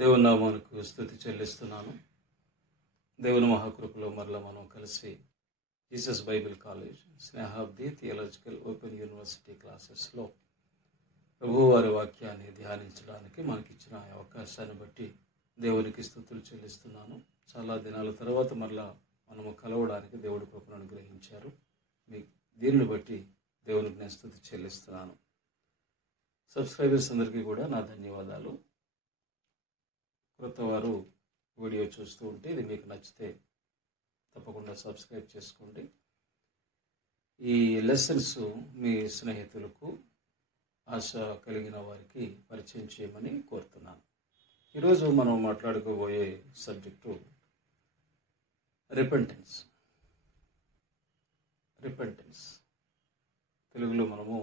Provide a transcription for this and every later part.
దేవుని నామానికి స్తుతి చెల్లిస్తున్నాను. దేవుని మహాకృపలో మరలా మనం కలిసి Jesus Bible college Snehabdi theological open university క్లాసెస్లో ప్రభువారి వాక్యాన్ని ధ్యానించడానికి మనకిచ్చిన అవకాశాన్ని బట్టి దేవునికి స్తుతులు చెల్లిస్తున్నాను. చాలా దినాల తర్వాత మరలా మనము కలవడానికి దేవుడి కృపను అనుగ్రహించారు. దీనిని బట్టి దేవునికి నేను స్తుతి చెల్లిస్తున్నాను. సబ్స్క్రైబర్స్ అందరికీ కూడా నా ధన్యవాదాలు. కొత్త వారు వీడియో చూస్తూ ఉంటే ఇది మీకు నచ్చితే తప్పకుండా సబ్స్క్రైబ్ చేసుకోండి. ఈ లెసన్స్ మీ స్నేహితులకు, ఆశ కలిగిన వారికి పరిచయం చేయమని కోరుతున్నాను. ఈరోజు మనం మాట్లాడుకోబోయే సబ్జెక్టు రిపెంటెన్స్. తెలుగులో మనము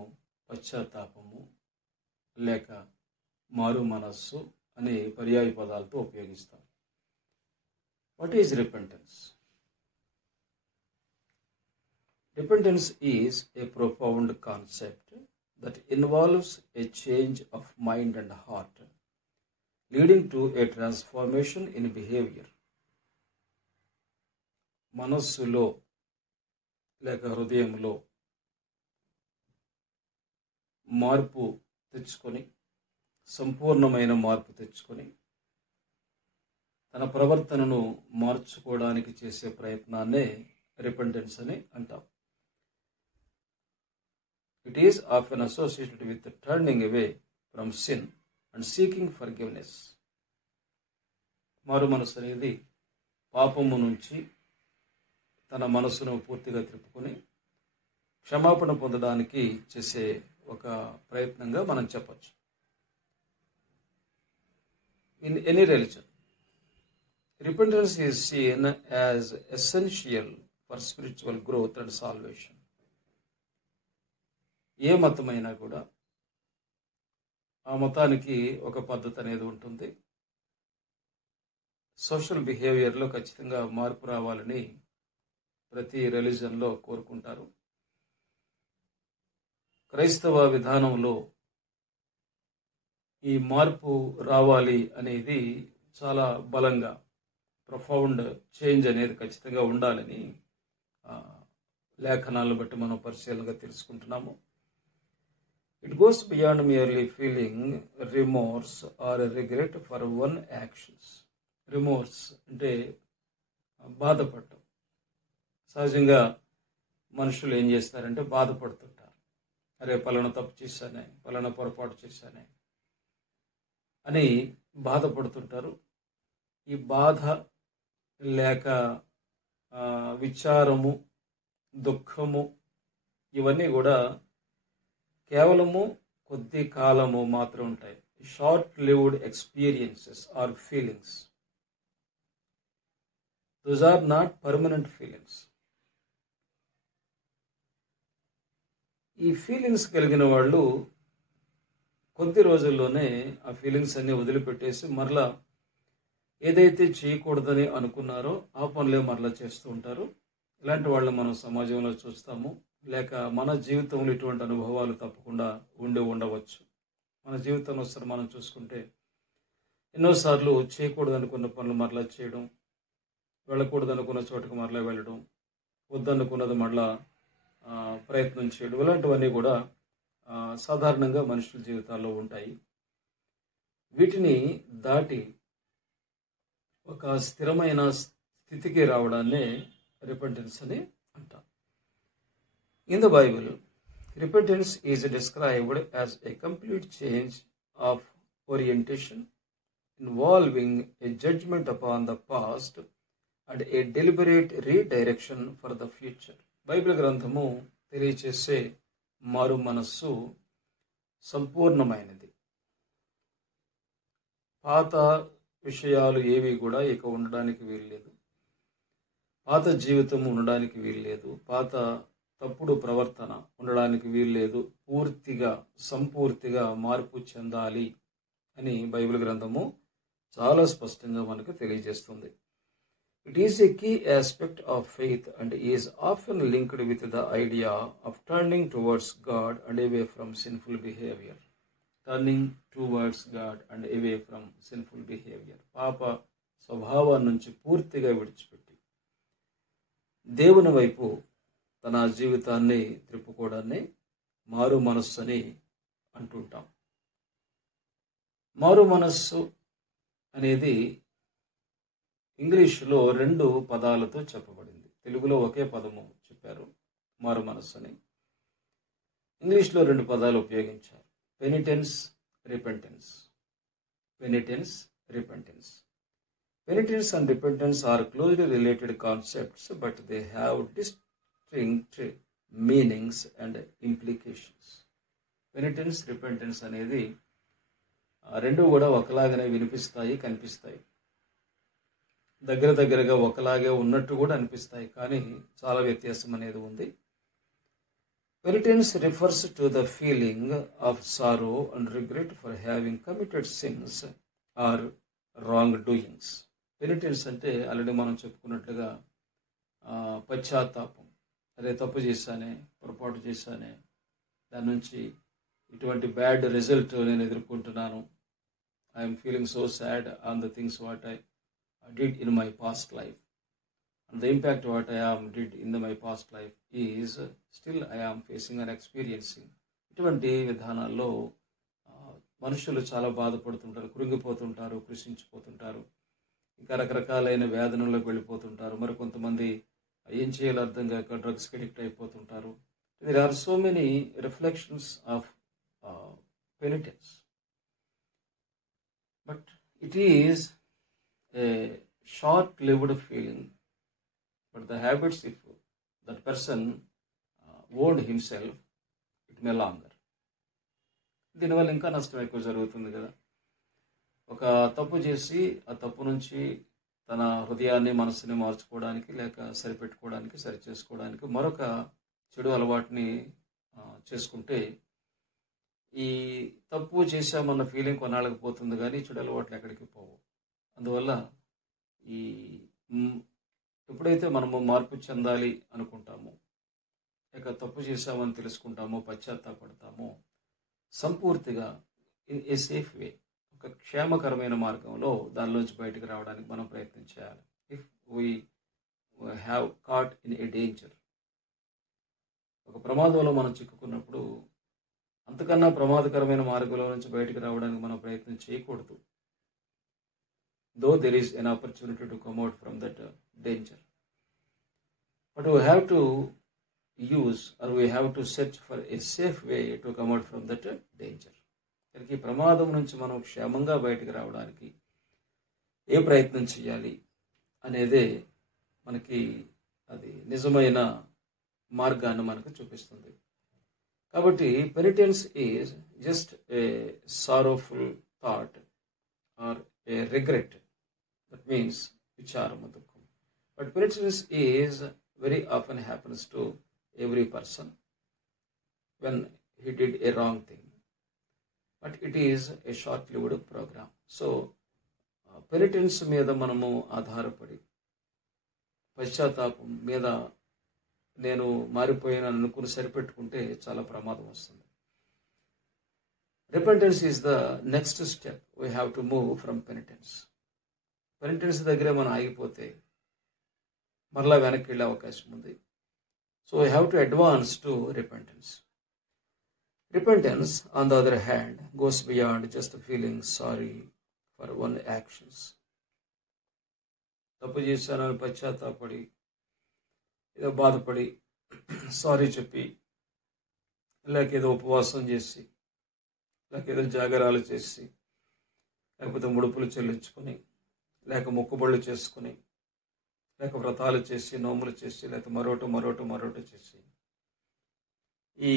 పశ్చాత్తాపము లేక మారు మనస్సు అనే పర్యాయ పదాలతో ఉపయోగిస్తాం. What is repentance? Repentance is a profound concept that involves a change of mind and heart, leading to a transformation in behavior. మనస్సులో లేక హృదయంలో మార్పు తెచ్చుకొని, సంపూర్ణమైన మార్పు తెచ్చుకొని తన ప్రవర్తనను మార్చుకోవడానికి చేసే ప్రయత్నాన్నే రిపెంటెన్స్ అని అంటాం. It is often associated with turning away from sin and seeking forgiveness. మారు మనసు అనేది పాపము నుంచి తన మనసును పూర్తిగా త్రిప్పుకొని క్షమాపణ పొందడానికి చేసే ఒక ప్రయత్నంగా మనం చెప్పచ్చు. In any religion, repentance is seen as essential for spiritual growth and salvation. ఏ మతమైనా కూడా ఆ మతానికి ఒక పద్ధతి అనేది ఉంటుంది. సోషల్ బిహేవియర్లో ఖచ్చితంగా మార్పు రావాలని ప్రతి రిలీజన్లో కోరుకుంటారు. క్రైస్తవ విధానంలో ఈ మార్పు రావాలి అనేది చాలా బలంగా, ప్రొఫౌండ్ చేంజ్ అనేది ఖచ్చితంగా ఉండాలని లేఖనాలను బట్టి మనం పరిశీలనగా తెలుసుకుంటున్నాము. It goes beyond merely feeling remorse or regret for one actions. Remorse అంటే బాధపడటం. సహజంగా మనుషులు ఏం చేస్తారంటే బాధపడుతుంటారు. అరే పలానా తప్పు చేశానే, పలానా పొరపాటు చేశానే అని బాధపడుతుంటారు. ఈ బాధ లేక విచారము, దుఃఖము ఇవన్నీ కూడా కేవలము కొద్ది కాలము మాత్రం ఉంటాయి. Short lived experiences are feelings. Those are not permanent feelings. ఈ ఫీలింగ్స్ కలిగిన వాళ్ళు కొద్ది రోజుల్లోనే ఆ ఫీలింగ్స్ అన్ని వదిలిపెట్టేసి మరలా ఏదైతే చేయకూడదని అనుకున్నారో ఆ పనులే మరలా చేస్తూ ఉంటారు. ఇలాంటి వాళ్ళని మనం సమాజంలో చూస్తాము. లేక మన జీవితంలో ఇటువంటి అనుభవాలు తప్పకుండా ఉండవచ్చు. మన జీవితంలో ఒకసారి మనం చూసుకుంటే ఎన్నోసార్లు చేయకూడదు అనుకున్న పనులు మరలా చేయడం, వెళ్ళకూడదు అనుకున్న చోటుకు మరలా వెళ్ళడం, వద్దనుకున్నది మరలా ప్రయత్నం చేయడం, ఇలాంటివన్నీ కూడా సాధారణంగా మనుషుల జీవితాల్లో ఉంటాయి. వీటిని దాటి ఒక స్థిరమైన స్థితికి రావడాన్నే రిపెంటెన్స్ అని అంటాం. In the Bible, repentance is described as a complete change of orientation involving a judgment upon the past and a deliberate redirection for the future. Bible గ్రంథము తెలియచేసే మారు మనస్సు సంపూర్ణమైనది. పాత విషయాలు ఏవి కూడా ఇక ఉండడానికి వీల్లేదు. పాత జీవితం ఉండడానికి వీల్లేదు. పాత తప్పుడు ప్రవర్తన ఉండడానికి వీల్లేదు. పూర్తిగా, సంపూర్తిగా మార్పు చెందాలి అని బైబిల్ గ్రంథము చాలా స్పష్టంగా మనకు తెలియజేస్తుంది. It is a key aspect of faith and is often linked with the idea of turning towards God and away from sinful behaviour. Turning towards God and away from sinful behaviour. పాప స్వభావం నుంచి పూర్తిగా విడిచిపెట్టి దేవుని వైపు తన జీవితాన్ని త్రిప్పుకోవడాన్ని మారు మనస్సు అని అంటుంటాం. మారు మనస్సు అనేది ఇంగ్లీషులో 2 పదాలతో చెప్పబడింది. తెలుగులో ఒకే పదము చెప్పారు, మారు మనస్సు అని. ఇంగ్లీష్లో 2 పదాలు ఉపయోగించారు, penitence, repentance. Penitence, repentance. Penitence and repentance are closely related concepts, but they have distinct meanings and implications. Penitence, repentance అనేది రెండు కూడా ఒకలాగానే వినిపిస్తాయి, కనిపిస్తాయి. దగ్గరగా ఒకలాగే ఉన్నట్టు కూడా అనిపిస్తాయి, కానీ చాలా వ్యత్యాసం అనేది ఉంది. Penitence refers to the feeling of sorrow and regret for having committed sins or wrongdoings. పెనిటెన్స్ అంటే ఆల్రెడీ మనం చెప్పుకున్నట్లుగా పశ్చాత్తాపం. అదే తప్పు చేశానే, పొరపాటు చేశానే, దాని నుంచి ఇటువంటి బ్యాడ్ రిజల్ట్ నేను ఎదుర్కొంటున్నాను. I'm feeling so sad on the things what I did in my past life. And the impact what I am did in my past life is still I am facing and experiencing. ఇటువంటి విధానాల్లో మనుషులు చాలా బాధపడుతుంటారు, కృంగిపోతుంటారు, కృషించిపోతుంటారు, ఇంకా రకరకాలైన వేదనలోకి వెళ్ళిపోతుంటారు. మరి కొంతమంది ఏం చేయాలో అర్థం కాక డ్రగ్స్కి అడిక్ట్ అయిపోతుంటారు. There are so many reflections of penitence, but it is a short lived feeling. But the habits if that person owned himself, it may longer. దీనివల్ల ఇంకా నష్టం ఎక్కువ జరుగుతుంది కదా. ఒక తప్పు చేసి ఆ తప్పు నుంచి తన హృదయాన్ని, మనసుని మార్చుకోవడానికి, లేక సరిపెట్టుకోవడానికి, సరి చేసుకోవడానికి మరొక చెడు అలవాటుని చేసుకుంటే ఈ తప్పు చేశామన్న ఫీలింగ్ కొన్నాళ్ళకి పోతుంది, కానీ చెడు అలవాట్లు ఎక్కడికి పోవు. అందువల్ల ఈ ఎప్పుడైతే మనము మార్పు చెందాలి అనుకుంటామో, లేక తప్పు చేశామని తెలుసుకుంటామో, పశ్చాత్తాపడతామో, సంపూర్తిగా ఇన్ ఏ సేఫ్ వే, ఒక క్షేమకరమైన మార్గంలో దానిలోంచి బయటకు రావడానికి మనం ప్రయత్నం చేయాలి. If we have caught in a danger, ఒక ప్రమాదంలో మనం చిక్కుకున్నప్పుడు అంతకన్నా ప్రమాదకరమైన మార్గంలో నుంచి బయటకు రావడానికి మనం ప్రయత్నం చేయకూడదు. Though there is an opportunity to come out from that danger, but we have to use or we have to search for a safe way to come out from that danger. ఈ ప్రమాదం నుంచి మనం క్షేమంగా బయటకు రావడానికి ఏ ప్రయత్నం చేయాలి అనేదే మనకి అది నిజమైన మార్గాన్ని మనకు చూపిస్తుంది. కాబట్టి penitence is just a sorrowful thought or a regret, that means విచారము, దుఃఖం. But penitence is very often happens to every person when he did a wrong thing, but it is a short lived program. So penitence మీద మనము ఆధారపడి పశ్చాత్తాపం మీద నేను మారిపోయాను అనుకుని సరిపెట్టుకుంటే చాలా ప్రమాదం వస్తుంది. Repentance is the next step. We have to move from penitence. Penitence దగ్గరే మనం ఆగిపోతే మరలా వెనక్కి వెళ్ళే అవకాశం ఉంది. So we have to advance to repentance. Repentance, on the other hand, goes beyond just feeling sorry for one's actions. తప్పు చేశానని పశ్చాత్తాపడి, ఏదో బాధపడి, సారీ చెప్పి, లేక ఏదో ఉపవాసం చేసి, లేక ఏదో జాగరాలు చేసి, లేకపోతే ముడుపులు చెల్లించుకొని, లేక మొక్కుబళ్ళు చేసుకుని, లేక వ్రతాలు చేసి, నోములు చేసి, లేక మరోటి చేసి, ఈ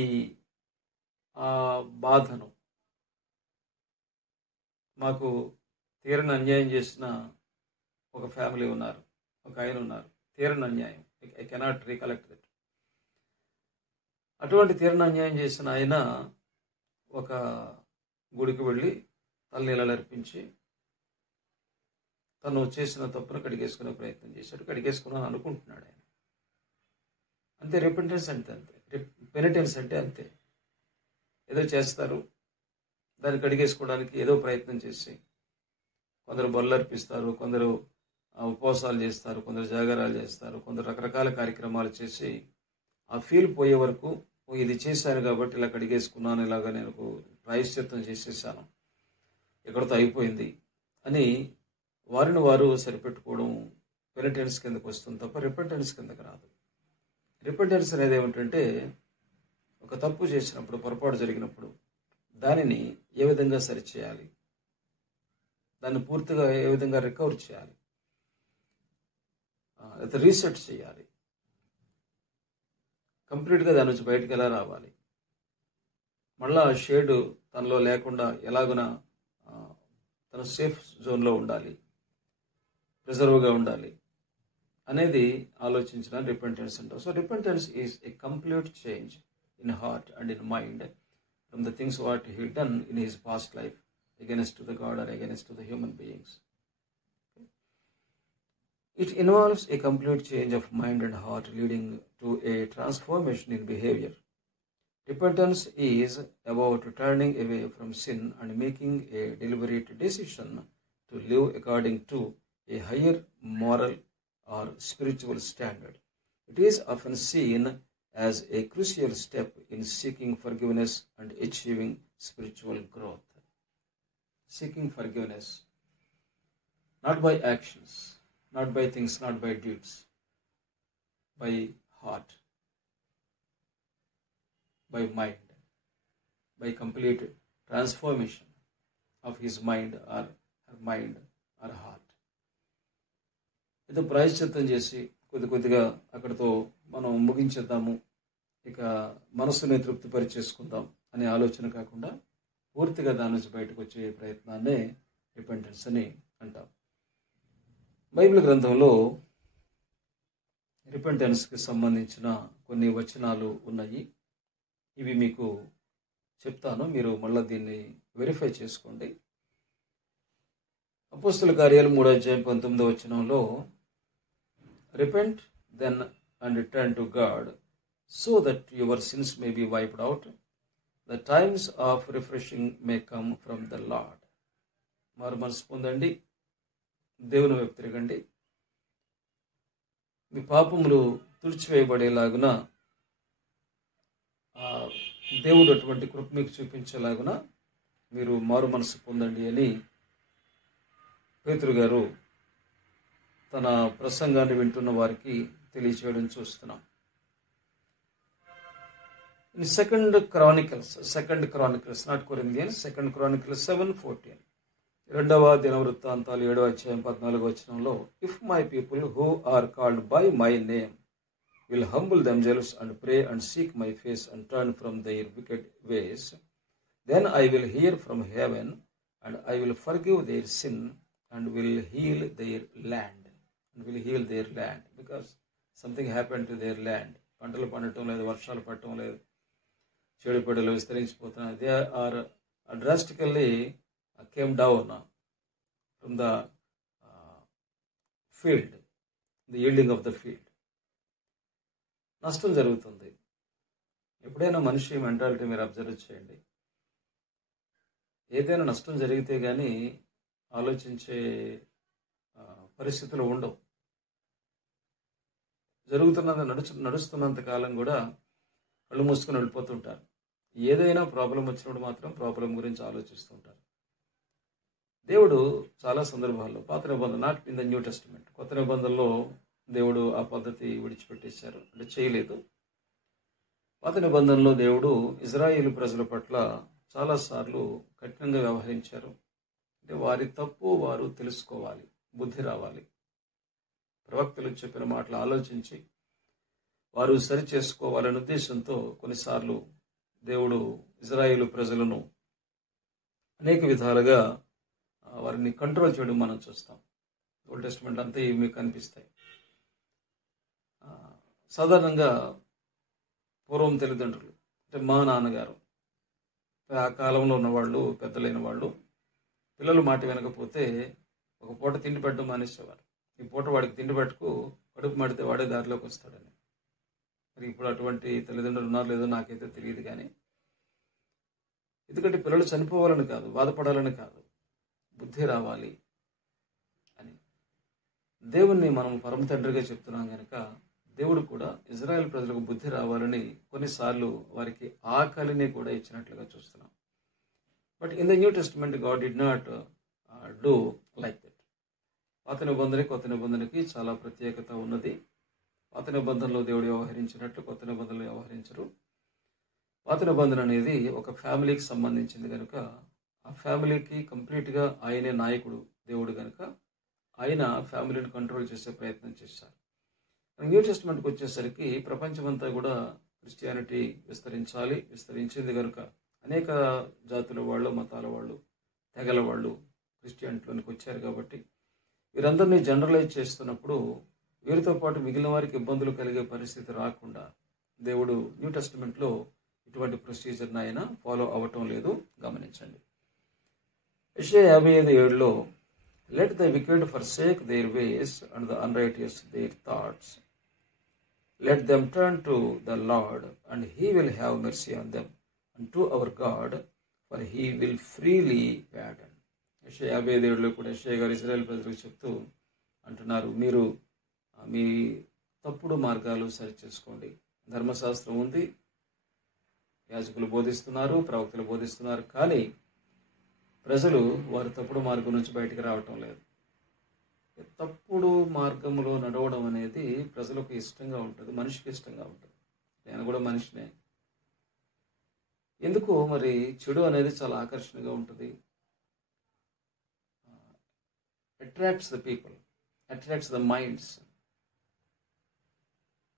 ఆ బాధను, మాకు తీరని అన్యాయం చేసిన ఒక ఫ్యామిలీ ఉన్నారు, ఒక ఆయన ఉన్నారు, తీరని అన్యాయం, ఐ కెనాట్ రీకలెక్ట్ దట్. అటువంటి తీరని అన్యాయం చేసిన ఆయన ఒక గుడికి వెళ్ళి తలనీళ్ళు అర్పించి తను చేసిన తప్పును కడిగేసుకునే ప్రయత్నం చేశాడు. కడిగేసుకున్నాను అనుకుంటున్నాడు ఆయన. అంతే రిపెంటెన్స్ అంటే, అంతే. పెనిటెన్స్ అంటే అంతే. ఏదో చేస్తారు, దాన్ని కడిగేసుకోవడానికి ఏదో ప్రయత్నం చేసి కొందరు బళ్ళు అర్పిస్తారు, కొందరు ఉపవాసాలు చేస్తారు, కొందరు జాగారాలు చేస్తారు, కొందరు రకరకాల కార్యక్రమాలు చేసి ఆ ఫీల్ పోయే వరకు ఇది చేశాను కాబట్టి ఇలా కడిగేసుకున్నాను, ఇలాగ నేను ప్రాయశ్చిత్తం చేసేసాను, ఎక్కడితో అయిపోయింది అని వారిని వారు సరిపెట్టుకోవడం పెనిటెన్స్ కిందకు వస్తుంది తప్ప రిపెంటెన్స్ కిందకి రాదు. రిపెంటెన్స్ అనేది ఏమిటంటే ఒక తప్పు చేసినప్పుడు, పొరపాటు జరిగినప్పుడు దానిని ఏ విధంగా సరిచేయాలి, దాన్ని పూర్తిగా ఏ విధంగా రికవర్ చేయాలి, లేదా రీసెట్ చేయాలి, కంప్లీట్గా దాని నుంచి బయటకు ఎలా రావాలి, మళ్ళా షేడ్ తనలో లేకుండా ఎలాగున తన సేఫ్ జోన్లో ఉండాలి, ప్రిజర్వ్గా ఉండాలి అనేది ఆలోచించిన రిపెంటెన్స్ అంటారు. So repentance is a complete change in heart and in mind from the things what he done in his past life against to the God or against to the human beings. It involves a complete change of mind and heart leading to a transformation in behavior. Repentance is about turning away from sin and making a deliberate decision to live according to a higher moral or spiritual standard. It is often seen as a crucial step in seeking forgiveness and achieving spiritual growth. Seeking forgiveness, not by actions, not by things, not by deeds, by heart, by mind, by complete transformation of his mind or her mind or heart. ఇది ప్రాయశ్చిత్తం చేసి కొద్దిగా అక్కడితో మనం ముగించేద్దాము, ఇక మనసుని తృప్తిపరిచేసుకుందాం అనే ఆలోచన కాకుండా పూర్తిగా దాని నుంచి బయటకు వచ్చే ప్రయత్నాన్నే రిపెంటెన్స్ అని అంటాం. బైబిల్ గ్రంథంలో రిపెంటెన్స్కి సంబంధించిన కొన్ని వచనాలు ఉన్నాయి. ఇవి మీకు చెప్తాను, మీరు మళ్ళీ దీన్ని వెరిఫై చేసుకోండి. అపోస్తల కార్యాలు 3:19 repent then and turn to God so that your sins may be wiped out, the times of refreshing may come from the Lord. మారు మనసు పొందండి, దేవుని వైపు తిరగండి, మీ పాపములు తుడిచివేయబడేలాగున దేవుడు అటువంటి కృప మీకు చూపించేలాగున మీరు మారు మనసు పొందండి అని పేతురు గారు తన ప్రసంగాన్ని వింటున్న వారికి తెలియచేయడం చూస్తున్నాం. In Second Chronicles, not Corinthians, 2 Chronicles 7:14. రెండవ దినవృత్తాంతాలు 7:14 If my people who are called by my name will humble themselves and pray and seek my face and turn from their wicked ways, then I will hear from heaven and I will forgive their sin and will heal their land. Because something happened to their land. పంటలు పండటం లేదు, వర్షాలు పడటం లేదు, చెడుపడలు విస్తరించిపోతున్నాయి. They are drastically came down from the field, the yielding of the field. నష్టం జరుగుతుంది. ఎప్పుడైనా మనిషి మెంటాలిటీ మీరు అబ్జర్వ్ చేయండి, ఏదైనా నష్టం జరిగితే కానీ ఆలోచించే పరిస్థితులు ఉండవు. నడుస్తున్నంత కాలం కూడా కళ్ళు మూసుకొని వెళ్ళిపోతుంటారు. ఏదైనా ప్రాబ్లం వచ్చినప్పుడు మాత్రం ప్రాబ్లం గురించి ఆలోచిస్తుంటారు. దేవుడు చాలా సందర్భాల్లో పాత నిబంధన, not in the new testament, కొత్త నిబంధనలో దేవుడు ఆ పద్ధతి విడిచిపెట్టేశారు, అంటే చేయలేదు. పాత నిబంధనలో దేవుడు ఇజ్రాయేలు ప్రజల పట్ల చాలాసార్లు కఠినంగా వ్యవహరించారు. అంటే వారి తప్పు వారు తెలుసుకోవాలి, బుద్ధి రావాలి, ప్రవక్తలు చెప్పిన మాటలు ఆలోచించి వారు సరి చేసుకోవాలనే ఉద్దేశంతో కొన్నిసార్లు దేవుడు ఇజ్రాయేలు ప్రజలను అనేక విధాలుగా వారిని కంట్రోల్ చేయడం మనం చూస్తాం. ఓల్డ్ టెస్టిమెంట్ అంతా ఇవి మీకు కనిపిస్తాయి. సాధారణంగా పూర్వం తల్లిదండ్రులు, అంటే మా నాన్నగారు, ఆ కాలంలో ఉన్నవాళ్ళు, పెద్దలైన వాళ్ళు, పిల్లలు మాట వినకపోతే ఒక పూట తిండి పెట్టడం మానేసేవారు. ఈ పూట వాడికి తిండి పెట్టుకు, కడుపు మడితే వాడే దారిలోకి వస్తాడని. మరి ఇప్పుడు అటువంటి తల్లిదండ్రులు ఉన్నారో లేదో నాకైతే తెలియదు, కానీ ఎందుకంటే పిల్లలు చనిపోవాలని కాదు, బాధపడాలని కాదు, బుద్ధి రావాలి అని దేవుణ్ణి మనం పరమ తండ్రిగా చెప్తున్నాం కనుక దేవుడు కూడా ఇజ్రాయెల్ ప్రజలకు బుద్ధి రావాలని కొన్నిసార్లు వారికి ఆకలిని కూడా ఇచ్చినట్లుగా చూస్తున్నాం. But in the new testament God did not do like that. పాత నిబంధనకి కొత్త నిబంధనకి చాలా ప్రత్యేకత ఉన్నది. పాత నిబంధనలో దేవుడు వ్యవహరించినట్లు కొత్త నిబంధనలు వ్యవహరించరు. పాత నిబంధన అనేది ఒక ఫ్యామిలీకి సంబంధించింది కనుక ఆ ఫ్యామిలీకి కంప్లీట్గా ఆయనే నాయకుడు దేవుడు కనుక ఆయన ఫ్యామిలీని కంట్రోల్ చేసే ప్రయత్నం చేశారు. న్యూ టెస్టిమెంట్కి వచ్చేసరికి ప్రపంచమంతా కూడా క్రిస్టియానిటీ విస్తరించింది కనుక అనేక జాతుల వాళ్ళు, మతాల వాళ్ళు, తెగల వాళ్ళు క్రిస్టియానిటీలోనికి వచ్చారు. కాబట్టి వీరందరినీ జనరలైజ్ చేస్తున్నప్పుడు వీరితో పాటు మిగిలిన వారికి ఇబ్బందులు కలిగే పరిస్థితి రాకుండా దేవుడు న్యూ టెస్టిమెంట్లో ఇటువంటి ప్రొసీజర్ని ఆయన ఫాలో అవ్వటం లేదు. గమనించండి. యెషయా 55:7లో let the wicked forsake their ways and the unrighteous their thoughts, let them turn to the lord and he will have mercy on them and to our god for he will freely pardon. యెషయా 55:7లో కూడా యెషయా గారు Israel ప్రజలకు చెప్తూ అంటున్నారు, మీరు మీ తప్పుడు మార్గాలు సరిచేసుకోండి. ధర్మశాస్త్రం ఉంది, యాజకులు బోధిస్తున్నారు, ప్రవక్తలు బోధిస్తున్నారు, కానీ ప్రజలు వారి తప్పుడు మార్గం నుంచి బయటికి రావటం లేదు. తప్పుడు మార్గంలో నడవడం అనేది ప్రజలకు ఇష్టంగా ఉంటుంది, మనిషికి ఇష్టంగా ఉంటుంది. నేను కూడా మనిషినే. ఎందుకు మరి చెడు అనేది చాలా ఆకర్షణగా ఉంటుంది. Attracts the people, attracts the minds.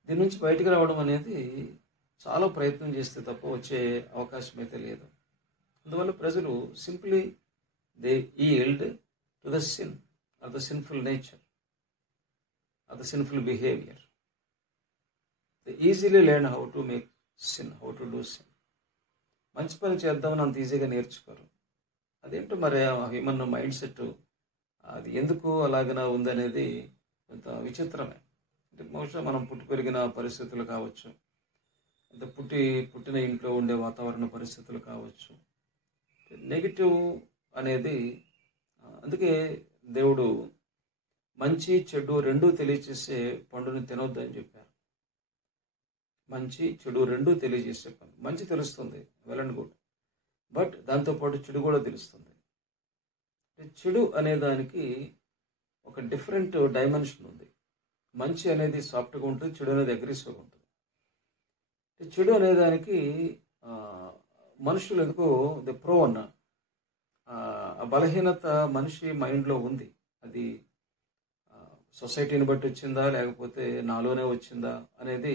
దీని నుంచి బయటికి రావడం అనేది చాలా ప్రయత్నం చేస్తే తప్ప వచ్చే అవకాశం అయితే లేదు. అందువల్ల ప్రజలు simply they yield to the sin or the sinful nature or the sinful behaviour. They easily learn how to make sin, how to do sin. మంచి పని చేద్దామని అంత ఈజీగా నేర్చుకోరు. అదేంటో మరి హ్యూమన్ మైండ్ సెట్ అది ఎందుకు అలాగనా ఉందనేది కొంత విచిత్రమే. అంటే బహుశా మనం పుట్టి పెరిగిన పరిస్థితులు కావచ్చు, అంటే పుట్టిన ఇంట్లో ఉండే వాతావరణ పరిస్థితులు కావచ్చు. నెగిటివ్ అనేది అందుకే దేవుడు మంచి చెడు రెండూ తెలియజేసే పండుని తినొద్దు అని చెప్పారు. మంచి చెడు రెండూ తెలియజేసే పండు. మంచి తెలుస్తుంది, వెల్ అండ్ గుడ్, బట్ దాంతోపాటు చెడు కూడా తెలుస్తుంది. చెడు అనే దానికి ఒక డిఫరెంట్ డైమెన్షన్ ఉంది. మంచి అనేది సాఫ్ట్గా ఉంటుంది, చెడు అనేది అగ్రెసివ్గా ఉంటుంది. చెడు అనేదానికి మనుషులు ఎందుకో ది ప్రోన్ ఆ బలహీనత మనిషి మైండ్లో ఉంది. అది సొసైటీని బట్టి వచ్చిందా లేకపోతే నాలోనే వచ్చిందా అనేది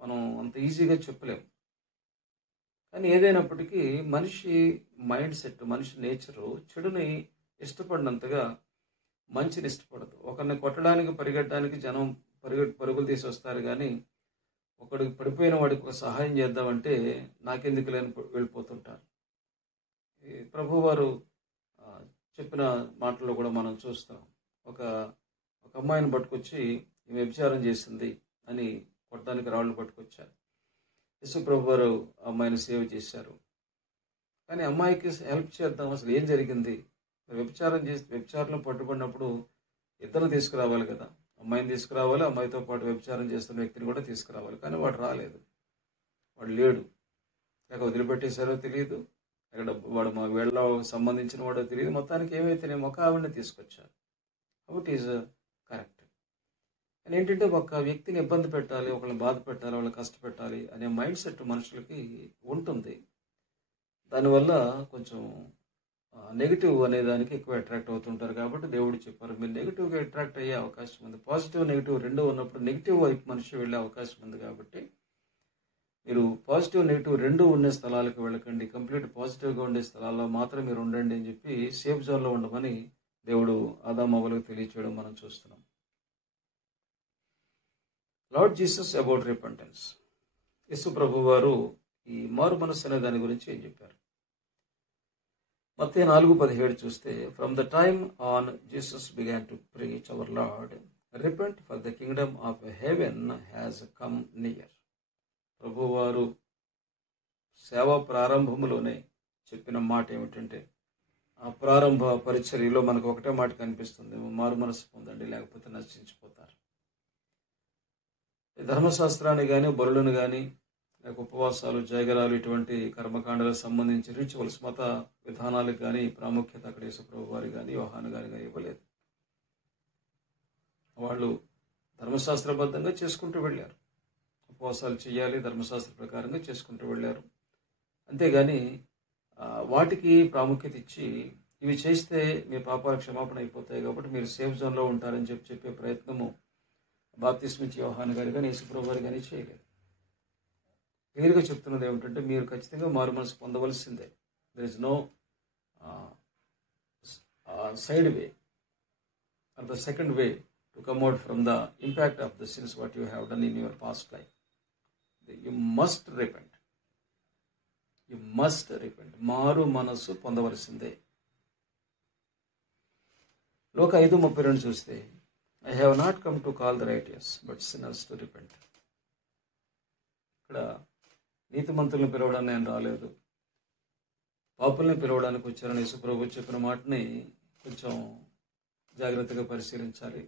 మనం అంత ఈజీగా చెప్పలేము. కానీ ఏదైనప్పటికీ మనిషి మైండ్ సెట్, మనిషి నేచరు చెడుని ఇష్టపడినంతగా మంచిని ఇష్టపడదు. ఒకరిని కొట్టడానికి పరిగెట్టడానికి జనం పరుగులు తీసి వస్తారు, కానీ ఒకడికి పడిపోయిన వాడికి ఒక సహాయం చేద్దామంటే నాకెందుకు లేని వెళ్ళిపోతుంటారు. ప్రభువారు చెప్పిన మాటల్లో కూడా మనం చూస్తాం. ఒక అమ్మాయిని పట్టుకొచ్చి ఈమె వ్యభిచారం చేసింది అని కొట్టడానికి రాళ్ళు పట్టుకొచ్చారు. యేసు ప్రభువారు అమ్మాయిని సేవ్ చేశారు. కానీ అమ్మాయికి హెల్ప్ చేద్దాం, అసలు ఏం జరిగింది, వ్యభిచారంలో పట్టుబడినప్పుడు ఇద్దరు తీసుకురావాలి కదా, అమ్మాయిని తీసుకురావాలి, అమ్మాయితో పాటు వ్యభిచారం చేస్తున్న వ్యక్తిని కూడా తీసుకురావాలి. కానీ వాడు రాలేదు, వాడు లేడు, లేక వదిలిపెట్టేశారో తెలియదు, లేక వాడు మా వీళ్ళ సంబంధించిన వాడో తెలియదు. మొత్తానికి ఏమైతే ఒక ఆవిడని తీసుకొచ్చారు. కాబట్టి ఈజ్ కరెక్ట్. అని ఏంటంటే ఒక వ్యక్తిని ఇబ్బంది పెట్టాలి, ఒకళ్ళని బాధ పెట్టాలి, వాళ్ళని కష్టపెట్టాలి అనే మైండ్ సెట్ మనుషులకి ఉంటుంది. దానివల్ల కొంచెం నెగిటివ్ అనే దానికి ఎక్కువ అట్రాక్ట్ అవుతుంటారు. కాబట్టి దేవుడు చెప్పారు, మీరు నెగిటివ్గా అట్రాక్ట్ అయ్యే అవకాశం ఉంది. పాజిటివ్ నెగిటివ్ రెండు ఉన్నప్పుడు నెగిటివ్ వైపు మనిషి వెళ్ళే అవకాశం ఉంది. కాబట్టి మీరు పాజిటివ్ నెగిటివ్ రెండు ఉండే స్థలాలకు వెళ్ళకండి, కంప్లీట్ పాజిటివ్గా ఉండే స్థలాల్లో మాత్రం మీరు ఉండండి అని చెప్పి సేఫ్ జోన్లో ఉండమని దేవుడు ఆదాము అవ్వలకు తెలియచేయడం మనం చూస్తున్నాం. Lord Jesus about repentance. యేసు ప్రభు వారు ఈ మారు మనస్సు అనే దాని గురించి ఏం చెప్పారు? మత్తయి 4:17 చూస్తే, from the time on Jesus began to preach our Lord, repent for the kingdom of heaven has come near. ప్రభువారు సేవ ప్రారంభములోనే చెప్పిన మాట ఏమిటంటే, ఆ ప్రారంభ పరిచర్యలో మనకు ఒకటే మాట కనిపిస్తుంది, మారు మనసు పొందండి లేకపోతే నశించిపోతారు. ధర్మశాస్త్రాన్ని కానీ, బలులను కానీ, లేక ఉపవాసాలు, జయగరాలు, ఇటువంటి కర్మకాండాలకు సంబంధించి రిచువల్స్, మత విధానాలకు కానీ ప్రాముఖ్యత అక్కడ యేసుప్రభు వారు కానీ యోహాను గారు కానీ ఇవ్వలేదు. వాళ్ళు ధర్మశాస్త్రబద్ధంగా చేసుకుంటూ వెళ్ళారు. ఉపవాసాలు చేయాలి, ధర్మశాస్త్ర ప్రకారంగా చేసుకుంటూ వెళ్ళారు. అంతేగాని వాటికి ప్రాముఖ్యత ఇచ్చి ఇవి చేస్తే మీ పాపాల క్షమాపణ అయిపోతాయి కాబట్టి మీరు సేఫ్ జోన్లో ఉంటారని చెప్పే ప్రయత్నము బాప్తిస్మిచ్చి యోహాను గారు కానీ యేసుప్రభు వారు కానీ చేయలేదు. క్లియర్గా చెప్తున్నది ఏమిటంటే, మీరు ఖచ్చితంగా మారు మనసు పొందవలసిందే. There is no side way or the second way to come out from the impact of the sins what you have done in your past life. You must repent, you must repent. మారు మనస్సు పొందవలసిందే. లోక 5:32 చూస్తే, I have not come to call the righteous but sinners to repent. ఇక్కడ నీతిమంతులను పిలవడానికి నేను రాలేదు, పాపుల్ని పిలవడానికి వచ్చారని యేసుప్రభు చెప్పిన మాటని కొంచెం జాగ్రత్తగా పరిశీలించాలి.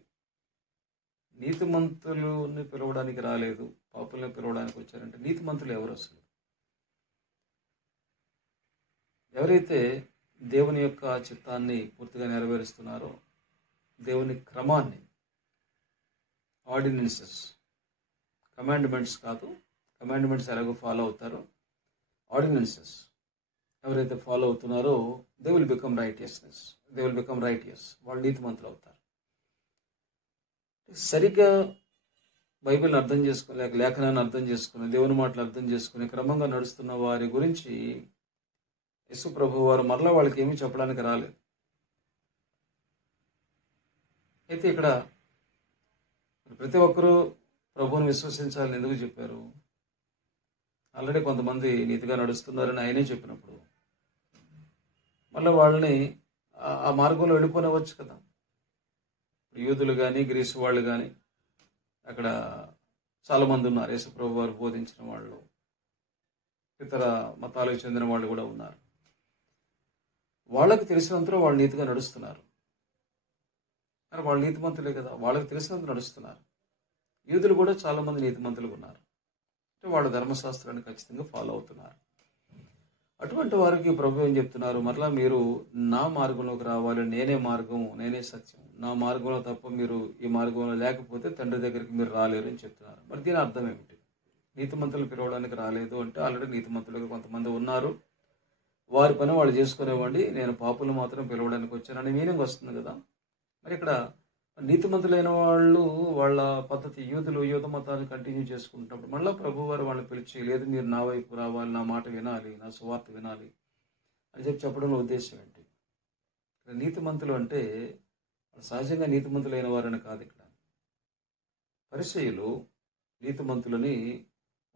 నీతిమంతులని పిలవడానికి రాలేదు, పాపుల్ని పిలవడానికి వచ్చారంటే నీతిమంతులు ఎవరు అసలు? ఎవరైతే దేవుని యొక్క చిత్తాన్ని పూర్తిగా నెరవేరుస్తున్నారో, దేవుని క్రమాన్ని, ఆర్డినెన్సెస్, కమాండ్మెంట్స్ కాదు, కమాండ్మెంట్స్ ఎలాగో ఫాలో అవుతారో, ఆర్డినెన్సెస్ ఎవరైతే ఫాలో అవుతున్నారో దే విల్ బికమ్ రైటియస్, వాళ్ళు నీతిమంతులు అవుతారు. సరిగ్గా బైబిల్ని అర్థం చేసుకుని, లేక లేఖనాన్ని అర్థం చేసుకుని, దేవుని మాటలు అర్థం చేసుకుని క్రమంగా నడుస్తున్న వారి గురించి యేసు ప్రభు వారు మరలా వాళ్ళకి ఏమీ చెప్పడానికి రాలేదు. అయితే ఇక్కడ ప్రతి ఒక్కరూ ప్రభువుని విశ్వసించాలని ఎందుకు చెప్పారు? ఆల్రెడీ కొంతమంది నీతిగా నడుస్తున్నారని ఆయనే చెప్పినప్పుడు మళ్ళీ వాళ్ళని ఆ మార్గంలో వెళ్ళిపోనివ్వచ్చు కదా. యూదులు కానీ, గ్రీసు వాళ్ళు కానీ, అక్కడ చాలామంది ఉన్నారు. యేసు ప్రభు వారు బోధించిన వాళ్ళు, ఇతర మతాలకు చెందిన వాళ్ళు కూడా ఉన్నారు. వాళ్ళకి తెలిసినంతలో వాళ్ళు నీతిగా నడుస్తున్నారు. కానీ వాళ్ళు నీతిమంతులే కదా, వాళ్ళకి తెలిసినంత నడుస్తున్నారు. యూదులు కూడా చాలామంది నీతిమంతులుగా ఉన్నారు. అంటే వాళ్ళు ధర్మశాస్త్రాన్ని ఖచ్చితంగా ఫాలో అవుతున్నారు. అటువంటి వారికి ప్రభు ఏం చెప్తున్నారు? మరలా మీరు నా మార్గంలోకి రావాలి, నేనే మార్గం, నేనే సత్యం, నా మార్గంలో తప్ప మీరు ఈ మార్గంలో లేకపోతే తండ్రి దగ్గరికి మీరు రాలేరు అని చెప్తున్నారు. మరి దీని అర్థం ఏమిటి? నీతిమంతులు పిలవడానికి రాలేదు అంటే ఆల్రెడీ నీతిమంతులుగా కొంతమంది ఉన్నారు, వారి పని వాళ్ళు చేసుకునేవ్వండి, నేను పాపులు మాత్రం పిలవడానికి వచ్చానని మీనింగ్ వస్తుంది కదా. మరి ఇక్కడ నీతిమంతులైన వాళ్ళు వాళ్ళ పద్ధతి, యూద మతాన్ని కంటిన్యూ చేసుకుంటున్నప్పుడు మళ్ళీ ప్రభు వారు వాళ్ళని పిలిచి, లేదు మీరు నా వైపు రావాలి, నా మాట వినాలి, నా సువార్త వినాలి అని చెప్పడంలో ఉద్దేశం ఏంటి? ఇక్కడ నీతిమంతులు అంటే సహజంగా నీతిమంతులైన వారని కాదు. ఇక్కడ పరిసయ్యులు నీతిమంతులని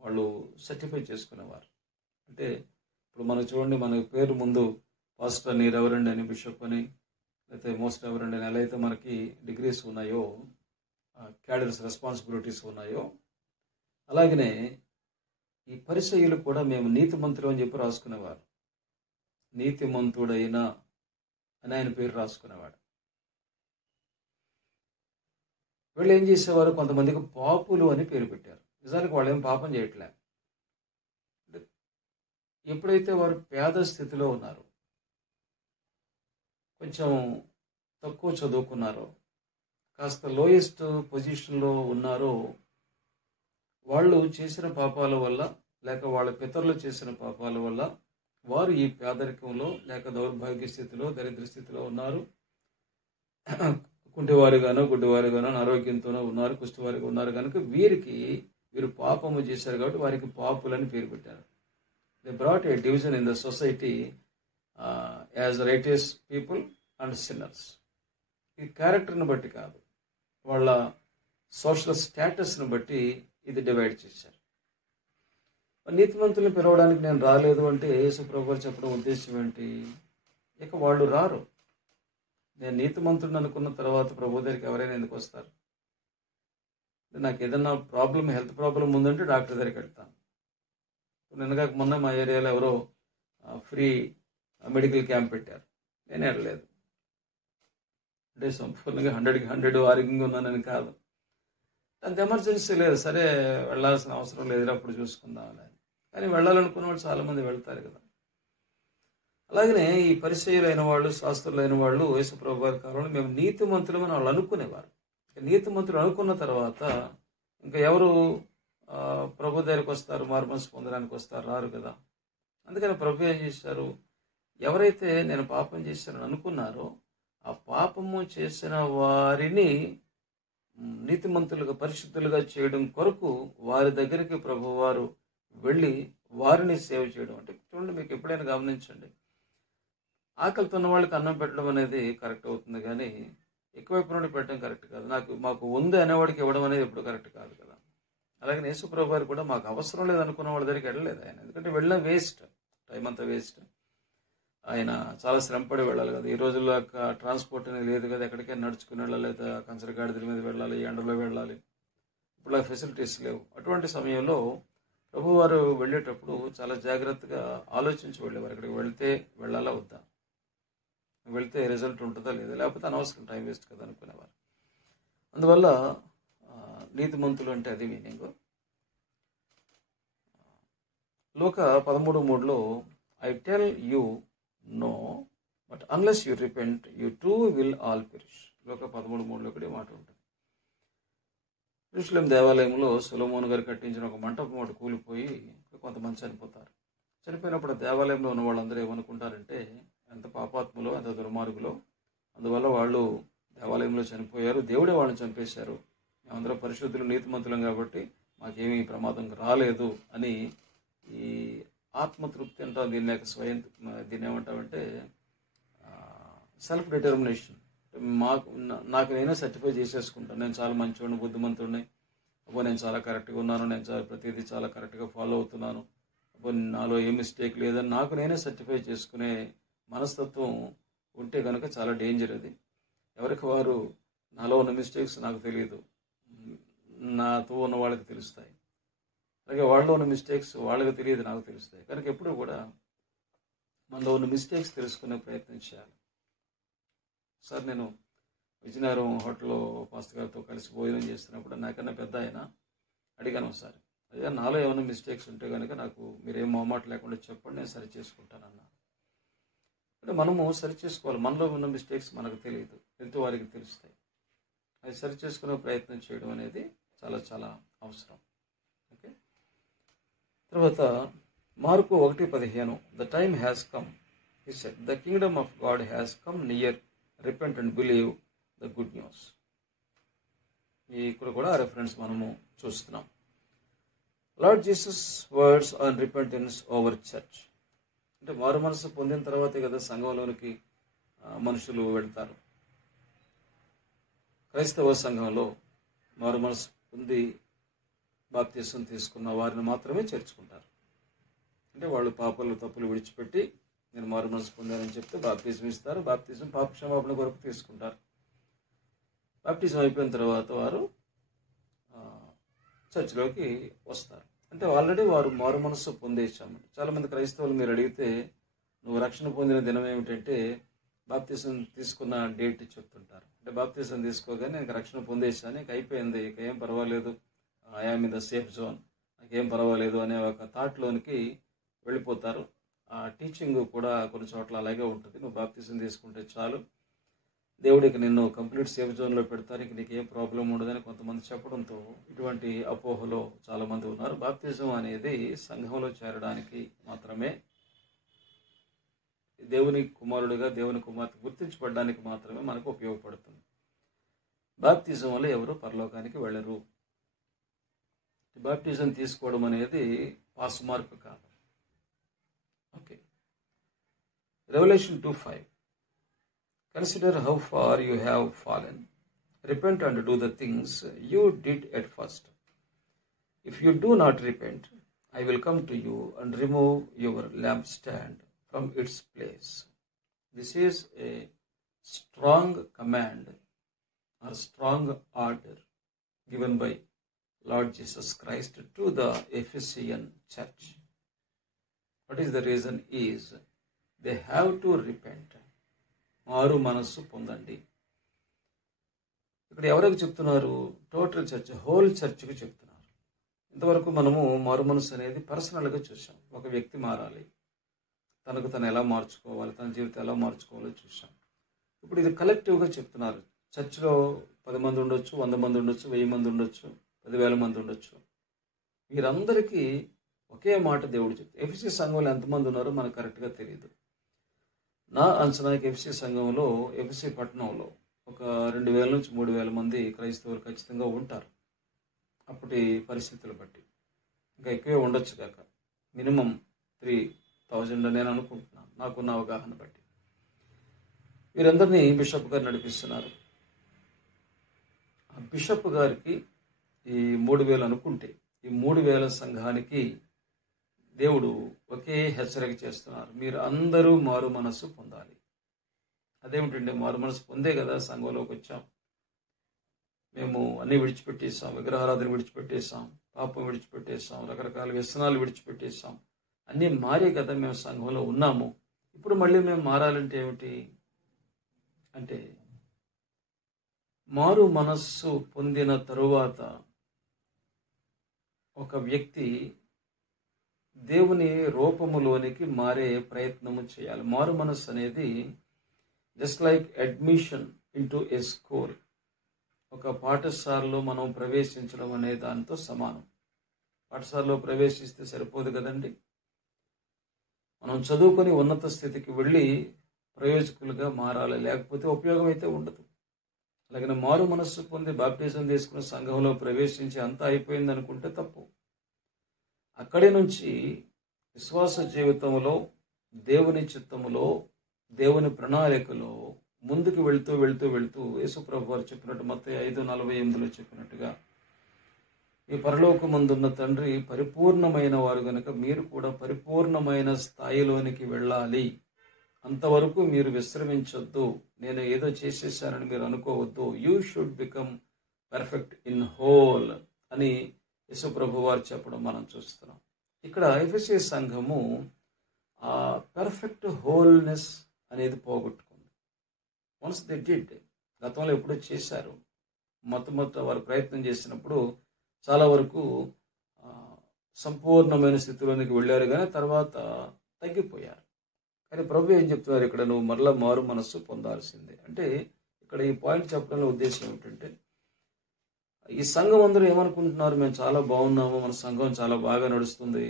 వాళ్ళు సర్టిఫై చేసుకునేవారు. అంటే ఇప్పుడు మనం చూడండి, మన పేరు ముందు పాస్టర్ అని, రెవరెండ్ అని, బిషప్ అని, లేకపోతే మోస్ట్ రెవరెండ్ అని ఎలా అయితే మనకి డిగ్రీస్ ఉన్నాయో, క్యాడర్స్ రెస్పాన్సిబిలిటీస్ ఉన్నాయో, అలాగనే ఈ పరిసయ్యులు కూడా మేము నీతిమంతులు అని చెప్పి రాసుకునేవారు. నీతిమంతుడైన అని ఆయన పేరు రాసుకునేవాడు. వీళ్ళు ఏం చేసేవారు? కొంతమందికి పాపులు అని పేరు పెట్టారు. నిజానికి వాళ్ళు ఏం పాపం చేయట్లే. ఎప్పుడైతే వారు పేద స్థితిలో ఉన్నారో, కొంచెం తక్కువ చదువుకున్నారో, కాస్త లోయెస్ట్ పొజిషన్లో ఉన్నారో, వాళ్ళు చేసిన పాపాల వల్ల లేక వాళ్ళ పితరులు చేసిన పాపాల వల్ల వారు ఈ పేదరికంలో లేక దౌర్భాగ్య స్థితిలో, దరిద్ర స్థితిలో ఉన్నారు. కుంటివారిగానో, గుడ్డివారిగానో, అనారోగ్యంతోనో ఉన్నారు, కుష్టివారిగా ఉన్నారు. కనుక వీరు పాపము చేశారు కాబట్టి వారికి పాపులని పేరు పెట్టారు. They brought A division in the society as righteous people and sinners. ఈ క్యారెక్టర్ని బట్టి కాదు, వాళ్ళ సోషల్ స్టేటస్ని బట్టి ఇది డివైడ్ చేశారు. నీతిమంతులను పిలవడానికి నేను రాలేదు అంటే యేసు ప్రభువు గారు చెప్పడం ఉద్దేశం ఏంటి? ఇక వాళ్ళు రారు. నేను నీతిమంతుడిని అనుకున్న తర్వాత ప్రభు దగ్గరికి ఎవరైనా ఎందుకు వస్తారు? నాకు ఏదన్నా ప్రాబ్లం, హెల్త్ ప్రాబ్లం ఉందంటే డాక్టర్ దగ్గరికి వెళ్తాను. నిన్నగాక మొన్న మా ఏరియాలో ఎవరో ఫ్రీ మెడికల్ క్యాంప్ పెట్టారు. నేను వెళ్ళలేదు. అంటే సంపూర్ణంగా 100కి 100 ఆరోగ్యంగా ఉన్నానని కాదు, అంత ఎమర్జెన్సీ లేదు, సరే వెళ్ళాల్సిన అవసరం లేదు, అప్పుడు చూసుకుందాం అని. కానీ వెళ్ళాలనుకున్న వాళ్ళు చాలామంది వెళ్తారు కదా. అలాగనే ఈ పరిచయులైన వాళ్ళు, శాస్త్రులైన వాళ్ళు యేసుప్రభు వారి కాలంలో మేము నీతిమంతులమని వాళ్ళు అనుకునేవారు. నీతిమంతులు అనుకున్న తర్వాత ఇంకా ఎవరు ప్రభు దగ్గరికి వస్తారు, మారుమనసు పొందడానికి వస్తారు? రారు కదా. అందుకని ప్రభు ఏం చేశారు, ఎవరైతే నేను పాపం చేశానని అనుకున్నారో ఆ పాపము చేసిన వారిని నీతిమంతులుగా, పరిశుద్ధులుగా చేయడం కొరకు వారి దగ్గరికి ప్రభువారు వెళ్ళి వారిని సేవ చేయడం. అంటే చూడండి, మీకు ఎప్పుడైనా గమనించండి, ఆకలితో ఉన్న వాళ్ళకి అన్నం పెట్టడం అనేది కరెక్ట్ అవుతుంది, కానీ ఎక్కువైపు నుండి పెట్టడం కరెక్ట్ కాదు. మాకు ఉంది అనేవాడికి ఇవ్వడం అనేది ఎప్పుడు కరెక్ట్ కాదు కదా. అలాగే యేసుప్రభు వారు కూడా మాకు అవసరం లేదనుకున్న వాళ్ళ దగ్గరికి వెళ్ళలేదు ఆయన. ఎందుకంటే వెళ్ళడం వేస్ట్, టైం అంతా వేస్ట్. ఆయన చాలా శ్రమపడి వెళ్ళాలి కదా. ఈ రోజుల్లో ట్రాన్స్పోర్ట్ అనేది లేదు కదా, ఎక్కడికైనా నడుచుకుని వెళ్ళాలి, లేదా కంచరగాడిదల మీద వెళ్ళాలి, ఎండలో వెళ్ళాలి. ఇప్పుడు ఫెసిలిటీస్ లేవు. అటువంటి సమయంలో ప్రభువారు వెళ్ళేటప్పుడు చాలా జాగ్రత్తగా ఆలోచించి వెళ్ళేవారు. ఇక్కడికి వెళ్తే వెళ్ళాలా వద్దా, వెళ్తే రిజల్ట్ ఉంటుందా లేదా, లేకపోతే అనవసరం టైం వేస్ట్ కదా అనుకునేవారు. అందువల్ల నీతిమంతులు అంటే అది మీనింగ్. లూకా 13:3 I tell you no but unless you repent you too will all perish. లూకా 13:3 కూడా మాట ఉంటుంది. యెరూషలేము దేవాలయంలో సొలొమోను గారు కట్టించిన ఒక మంటపం ఒకటి కూలిపోయి కొంతమంది చనిపోతారు. చనిపోయినప్పుడు దేవాలయంలో ఉన్న వాళ్ళందరూ ఏమనుకుంటారంటే ఎంత పాపాత్ములో, ఎంత దుర్మార్గులో, అందువల్ల వాళ్ళు దేవాలయంలో చనిపోయారు, దేవుడే వాళ్ళని చంపేశారు, మేమందరూ పరిశుద్ధులు, నీతిమంతులం కాబట్టి మాకేమీ ప్రమాదం రాలేదు అని ఈ ఆత్మతృప్తి అంటాం. దీన్ని ఏమంటామంటే సెల్ఫ్ డిటర్మినేషన్. నాకు నేనే సర్టిఫై చేసేసుకుంటాను, నేను చాలా మంచివాడిని, బుద్ధిమంతుడిని, అబ్బో నేను చాలా కరెక్ట్గా ఉన్నాను, నేను ప్రతిదీ చాలా కరెక్ట్గా ఫాలో అవుతున్నాను, అబ్బో నాలో ఏ మిస్టేక్ లేదని నాకు నేనే సర్టిఫై చేసుకునే మనస్తత్వం ఉంటే కనుక చాలా డేంజర్ అది. ఎవరికి వారు నాలో ఉన్న మిస్టేక్స్ నాకు తెలియదు, నాతో ఉన్న వాళ్ళకి తెలుస్తాయి. అలాగే వాళ్ళలో ఉన్న మిస్టేక్స్ వాళ్ళకి తెలియదు, నాకు తెలుస్తాయి. కనుక ఎప్పుడు కూడా మనలో ఉన్న మిస్టేక్స్ తెలుసుకునే ప్రయత్నం చేయాలి. సార్ నేను విజయనగరం హోటల్లో పాస్టర్ గారితో కలిసి భోజనం చేస్తున్నప్పుడు నాకన్నా పెద్ద ఆయన అడిగాను ఒకసారి, అయ్యా నాలో ఏమైనా మిస్టేక్స్ ఉంటే కనుక నాకు మీరేం మొహమాట లేకుండా చెప్పండి, నేను సరి చేసుకుంటానన్నా. అంటే మనము సరి చేసుకోవాలి. మనలో ఉన్న మిస్టేక్స్ మనకు తెలియదు, ఎంతో వారికి తెలుస్తాయి. అది సరి చేసుకునే ప్రయత్నం చేయడం అనేది చాలా చాలా అవసరం. ఓకే. తర్వాత mark 1:15 the time has come he said the kingdom of God has come near repent and believe the good news. ఇక్కడ కూడా రెఫరెన్స్ మనము చూస్తున్నాం. Lord Jesus words on repentance over church. అంటే మారు మనసు పొందిన తర్వాతే కదా సంఘంలోనికి మనుషులు వెళ్తారు. క్రైస్తవ సంఘంలో మారు మనసు పొంది బాప్తిసం తీసుకున్న వారిని మాత్రమే చేర్చుకుంటారు. అంటే వాళ్ళు తప్పులు విడిచిపెట్టి నేను మారు మనసు పొందానని చెప్తే బాప్తిజం ఇస్తారు. బాప్తిజం పాప క్షమాపణ కొరకు తీసుకుంటారు. బాప్తిజం అయిపోయిన తర్వాత వారు చర్చిలోకి వస్తారు. అంటే ఆల్రెడీ వారు మారు మనసు పొందేశాము. చాలామంది క్రైస్తవులు మీరు అడిగితే నువ్వు రక్షణ పొందిన దినం ఏమిటంటే బాప్తిజం తీసుకున్న డేట్ చెప్తుంటారు. అంటే బాప్తిజం తీసుకోగానే నేను రక్షణ పొందేశాను, ఇక అయిపోయింది, ఇక ఏం పర్వాలేదు, I am in the safe zone, నాకేం పర్వాలేదు అనే ఒక థాట్లోనికి వెళ్ళిపోతారు. ఆ టీచింగ్ కూడా కొన్ని చోట్ల అలాగే ఉంటుంది. నువ్వు బాప్తిజం తీసుకుంటే చాలు, దేవుడికి నిన్ను కంప్లీట్ సేఫ్ జోన్లో పెడతారు, ఇంక నీకు ఏం ప్రాబ్లం ఉండదని కొంతమంది చెప్పడంతో ఇటువంటి అపోహలో చాలామంది ఉన్నారు. బాప్తిజం అనేది సంఘంలో చేరడానికి మాత్రమే, దేవుని కుమారుడిగా, దేవుని కుమార్తె గుర్తించబడడానికి మాత్రమే మనకు ఉపయోగపడుతుంది. బాప్తిజం వల్ల ఎవరు పరలోకానికి వెళ్ళరు. బాప్టిజం తీసుకోవడం అనేది పాస్ మార్క్ కాదు. Okay. Revolution 2:5 Consider how far you have fallen. Repent and do the things you did at first. If you do not repent, I will come to you and remove your lampstand from its place. This is a strong command or strong order given by Lord Jesus Christ to the Ephesian church. What is the reason is they have to repent. మారు మనస్సు పొందండి. ఇక్కడ ఎవరికి చెప్తున్నారు? Total church, whole చర్చ్కి చెప్తున్నారు. ఇంతవరకు మనము మారు మనస్సు అనేది పర్సనల్గా చూసాం. ఒక వ్యక్తి మారాలి, తనకు తను ఎలా మార్చుకోవాలి, తన జీవితం ఎలా మార్చుకోవాలో చూసాం. ఇప్పుడు ఇది కలెక్టివ్గా చెప్తున్నారు. చర్చ్లో 10 మంది ఉండొచ్చు, 100 మంది ఉండొచ్చు, 1000 మంది ఉండొచ్చు, 10,000 మంది ఉండొచ్చు. వీరందరికీ ఒకే మాట దేవుడు చెప్తారు. ఎఫ్ఎస్సి సంఘంలో ఎంతమంది ఉన్నారో మనకు కరెక్ట్గా తెలియదు. నా అంచనాకి ఎఫ్ఎస్సి సంఘంలో, ఎఫ్ఎస్సి పట్టణంలో ఒక 2,000 నుంచి 3,000 మంది క్రైస్తవులు ఖచ్చితంగా ఉంటారు. అప్పటి పరిస్థితులు బట్టి ఇంకా ఎక్కువే ఉండొచ్చు కాక, మినిమం 3,000 నేను అనుకుంటున్నాను, నాకున్న అవగాహన బట్టి. వీరందరినీ బిషప్ గారు నడిపిస్తున్నారు. ఆ బిషప్ గారికి ఈ 3,000 అనుకుంటే, ఈ 3,000 సంఘానికి దేవుడు ఒకే హెచ్చరిక చేస్తున్నారు. మీరు అందరూ మారు మనస్సు పొందాలి. అదేమిటండి? మారు మనస్సు పొందే కదా సంఘంలోకి వచ్చాం. మేము అన్నీ విడిచిపెట్టేసాం, విగ్రహారాధన విడిచిపెట్టేసాం, పాపం విడిచిపెట్టేసాం, రకరకాల వ్యసనాలు విడిచిపెట్టేసాం, అన్నీ మారే కదా మేము సంఘంలో ఉన్నాము. ఇప్పుడు మళ్ళీ మేము మారాలంటే ఏమిటి అంటే, మారు మనస్సు పొందిన తరువాత ఒక వ్యక్తి దేవుని రూపములోనికి మారే ప్రయత్నము చేయాలి. మారు మనస్సు అనేది జస్ట్ లైక్ అడ్మిషన్ ఇంటూ ఏ స్కూల్. ఒక పాఠశాలలో మనం ప్రవేశించడం అనే దాంతో సమానం. పాఠశాలలో ప్రవేశిస్తే సరిపోదు కదండి. మనం చదువుకొని ఉన్నత స్థితికి వెళ్ళి ప్రయోజకులుగా మారాలి, లేకపోతే ఉపయోగం అయితే ఉండదు. అలాగే మారు మనస్సు పొంది బాప్టిజం తీసుకుని సంఘంలో ప్రవేశించి అంతా అయిపోయింది అనుకుంటే తప్పు. అక్కడి నుంచి విశ్వాస జీవితంలో, దేవుని చిత్తములో, దేవుని ప్రణాళికలో ముందుకు వెళుతూ వెళుతూ వెళుతూ యేసుప్రభు వారు చెప్పినట్టు మత్తయి 5:48 చెప్పినట్టుగా, ఈ పరలోకమందున్న తండ్రి పరిపూర్ణమైన వారు గనుక మీరు కూడా పరిపూర్ణమైన స్థాయిలోనికి వెళ్ళాలి. అంతవరకు మీరు విశ్రమించొద్దు, నేను ఏదో చేసేసానని మీరు అనుకోవద్దు. You should become perfect in whole అని యేసుప్రభు వారు చెప్పడం మనం చూస్తున్నాం. ఇక్కడ ఎఫెసీ సంఘము ఆ పర్ఫెక్ట్ హోల్నెస్ అనేది పోగొట్టుకుంది. వన్స్ దే డిడ్, గతంలో ఎప్పుడో చేశారు. మొట్టమొదట వారు ప్రయత్నం చేసినప్పుడు చాలా వరకు సంపూర్ణమైన స్థితిలోనికి వెళ్ళారు, కానీ తర్వాత తగ్గిపోయారు. కానీ ప్రభు ఏం చెప్తున్నారు ఇక్కడ? నువ్వు మరలా మారు మనస్సు పొందాల్సిందే. అంటే ఇక్కడ ఈ పాయింట్ చెప్పడంలో ఉద్దేశం ఏమిటంటే, ఈ సంఘం అందరూ ఏమనుకుంటున్నారు? మేము చాలా బాగున్నాము, మన సంఘం చాలా బాగా నడుస్తుంది,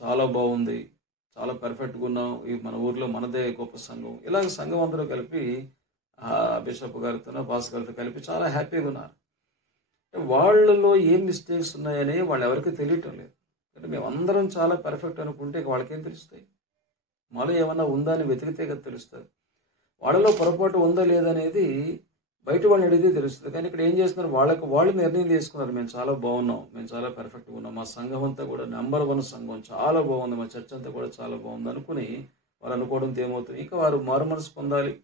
చాలా బాగుంది, చాలా పర్ఫెక్ట్గా ఉన్నాం, ఈ మన ఊర్లో మనదే గొప్ప సంఘం. ఇలాగ సంఘం అందరూ కలిపి బిషప్ గారితో, పాస్ గారితో కలిపి చాలా హ్యాపీగా ఉన్నారు. వాళ్ళలో ఏం మిస్టేక్స్ ఉన్నాయని వాళ్ళు ఎవరికి తెలియటం లేదు. అంటే మేము అందరం చాలా పర్ఫెక్ట్ అనుకుంటే వాళ్ళకేం తెలుస్తాయి? మాలో ఏమన్నా ఉందా అని వెతికితే కదా తెలుస్తుంది. వాళ్ళలో పొరపాటు ఉందా లేదనేది బయట వాళ్ళని అడిగితే తెలుస్తుంది. కానీ ఇక్కడ ఏం చేస్తున్నారు? వాళ్ళు నిర్ణయం తీసుకున్నారు, మేము చాలా బాగున్నాం, మేము చాలా పర్ఫెక్ట్గా ఉన్నాం, మా సంఘం అంతా కూడా నెంబర్ 1 సంఘం, చాలా బాగుంది, మా చర్చ్ అంతా కూడా చాలా బాగుంది అనుకుని వారు అనుకోవడంతో ఏమవుతుంది? ఇంకా వారు మారు మనసు పొందాలి,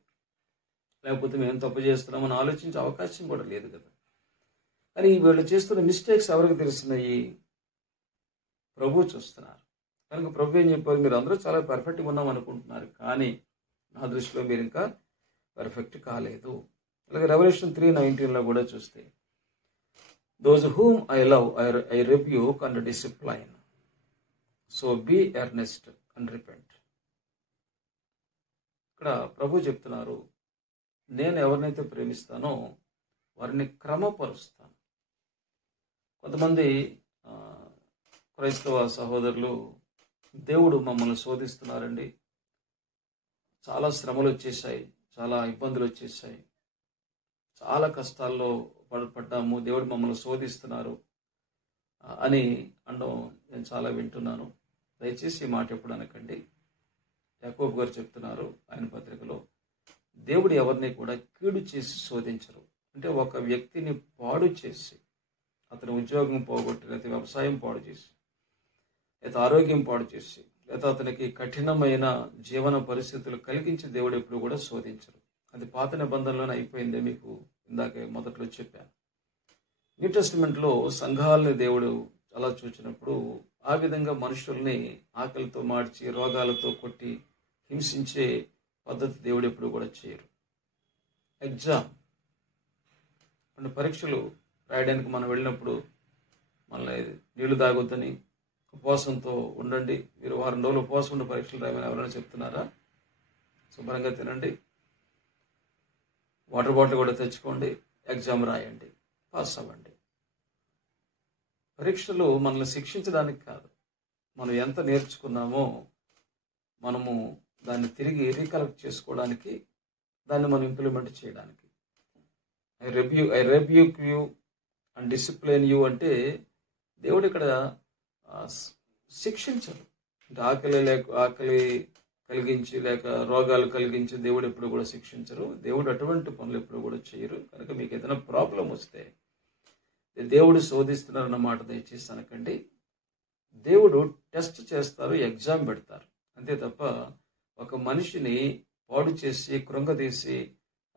లేకపోతే మేము తప్పు చేస్తున్నామని ఆలోచించే అవకాశం కూడా లేదు కదా. కానీ వీళ్ళు చేస్తున్న మిస్టేక్స్ ఎవరికి తెలుస్తున్నాయి? ప్రభు చూస్తున్నారు. కనుక ప్రభు ఏం చెప్పారు? మీరు అందరూ చాలా పర్ఫెక్ట్గా ఉన్నాం అనుకుంటున్నారు, కానీ నా దృష్టిలో మీరు ఇంకా పర్ఫెక్ట్ కాలేదు. అలాగే రెవల్యూషన్ 3:19 కూడా చూస్తే, those whom I love I rebuke and discipline, so be earnest and repent. ఇక్కడ ప్రభు చెప్తున్నారు, నేను ఎవరినైతే ప్రేమిస్తానో వారిని క్రమపరుస్తాను. కొంతమంది క్రైస్తవ సహోదరులు, దేవుడు మమ్మల్ని శోధిస్తున్నారండి, చాలా శ్రమలు వచ్చేసాయి, చాలా ఇబ్బందులు వచ్చేసాయి, చాలా కష్టాల్లో పడ్డాము, దేవుడు మమ్మల్ని శోధిస్తున్నారు అని అనడం నేను చాలా వింటున్నాను. దయచేసి ఈ మాట ఎప్పుడు అనకండి. యాకోబు గారు చెప్తున్నారు ఆయన పత్రికలో, దేవుడు ఎవరిని కూడా కీడు చేసి శోధించరు. అంటే ఒక వ్యక్తిని పాడు చేసి, అతని ఉద్యోగం పోగొట్టి, లేకపోతే వ్యవసాయం పాడు చేసి, లేదా ఆరోగ్యం పాడు చేసి, లేదా అతనికి కఠినమైన జీవన పరిస్థితులు కలిగించి దేవుడు ఎప్పుడు కూడా శోధించరు. అది పాత నిబంధనలోనే అయిపోయిందే, మీకు ఇందాక మొదట్లో చెప్పాను. న్యూ టెస్టిమెంట్లో సంఘాలని దేవుడు అలా చూచినప్పుడు ఆ విధంగా మనుషుల్ని ఆకలితో మార్చి, రోగాలతో కొట్టి, హింసించే పద్ధతి దేవుడు ఎప్పుడు కూడా చేయరు. ఎగ్జామ్ అంటే పరీక్షలు రాయడానికి మనం వెళ్ళినప్పుడు మళ్ళీ నీళ్లు తాగొద్దని, ఉపవాసంతో ఉండండి, మీరు వారం రోజులు ఉపవాసం ఉండి పరీక్షలు రాయమని ఎవరైనా చెప్తున్నారా? శుభ్రంగా తినండి, వాటర్ బాటిల్ కూడా తెచ్చుకోండి, ఎగ్జామ్ రాయండి, పాస్ అవ్వండి. పరీక్షలు మనల్ని శిక్షించడానికి కాదు, మనం ఎంత నేర్చుకున్నామో మనము దాన్ని తిరిగి రీకలెక్ట్ చేసుకోవడానికి, దాన్ని మనం ఇంప్లిమెంట్ చేయడానికి. I rebuke you and discipline you అంటే దేవుడు ఇక్కడ శిక్షించడు. అంటే ఆకలి కలిగించి లేక రోగాలు కలిగించి దేవుడు ఎప్పుడు కూడా శిక్షించరు. దేవుడు అటువంటి పనులు ఎప్పుడు కూడా చేయరు. కనుక మీకు ఏదైనా ప్రాబ్లం వస్తే దేవుడు శోధిస్తున్నారన్న మాట దయచేసి అనకండి. దేవుడు టెస్ట్ చేస్తారు, ఎగ్జామ్ పెడతారు, అంతే తప్ప ఒక మనిషిని పాడు చేసి కృంగదీసి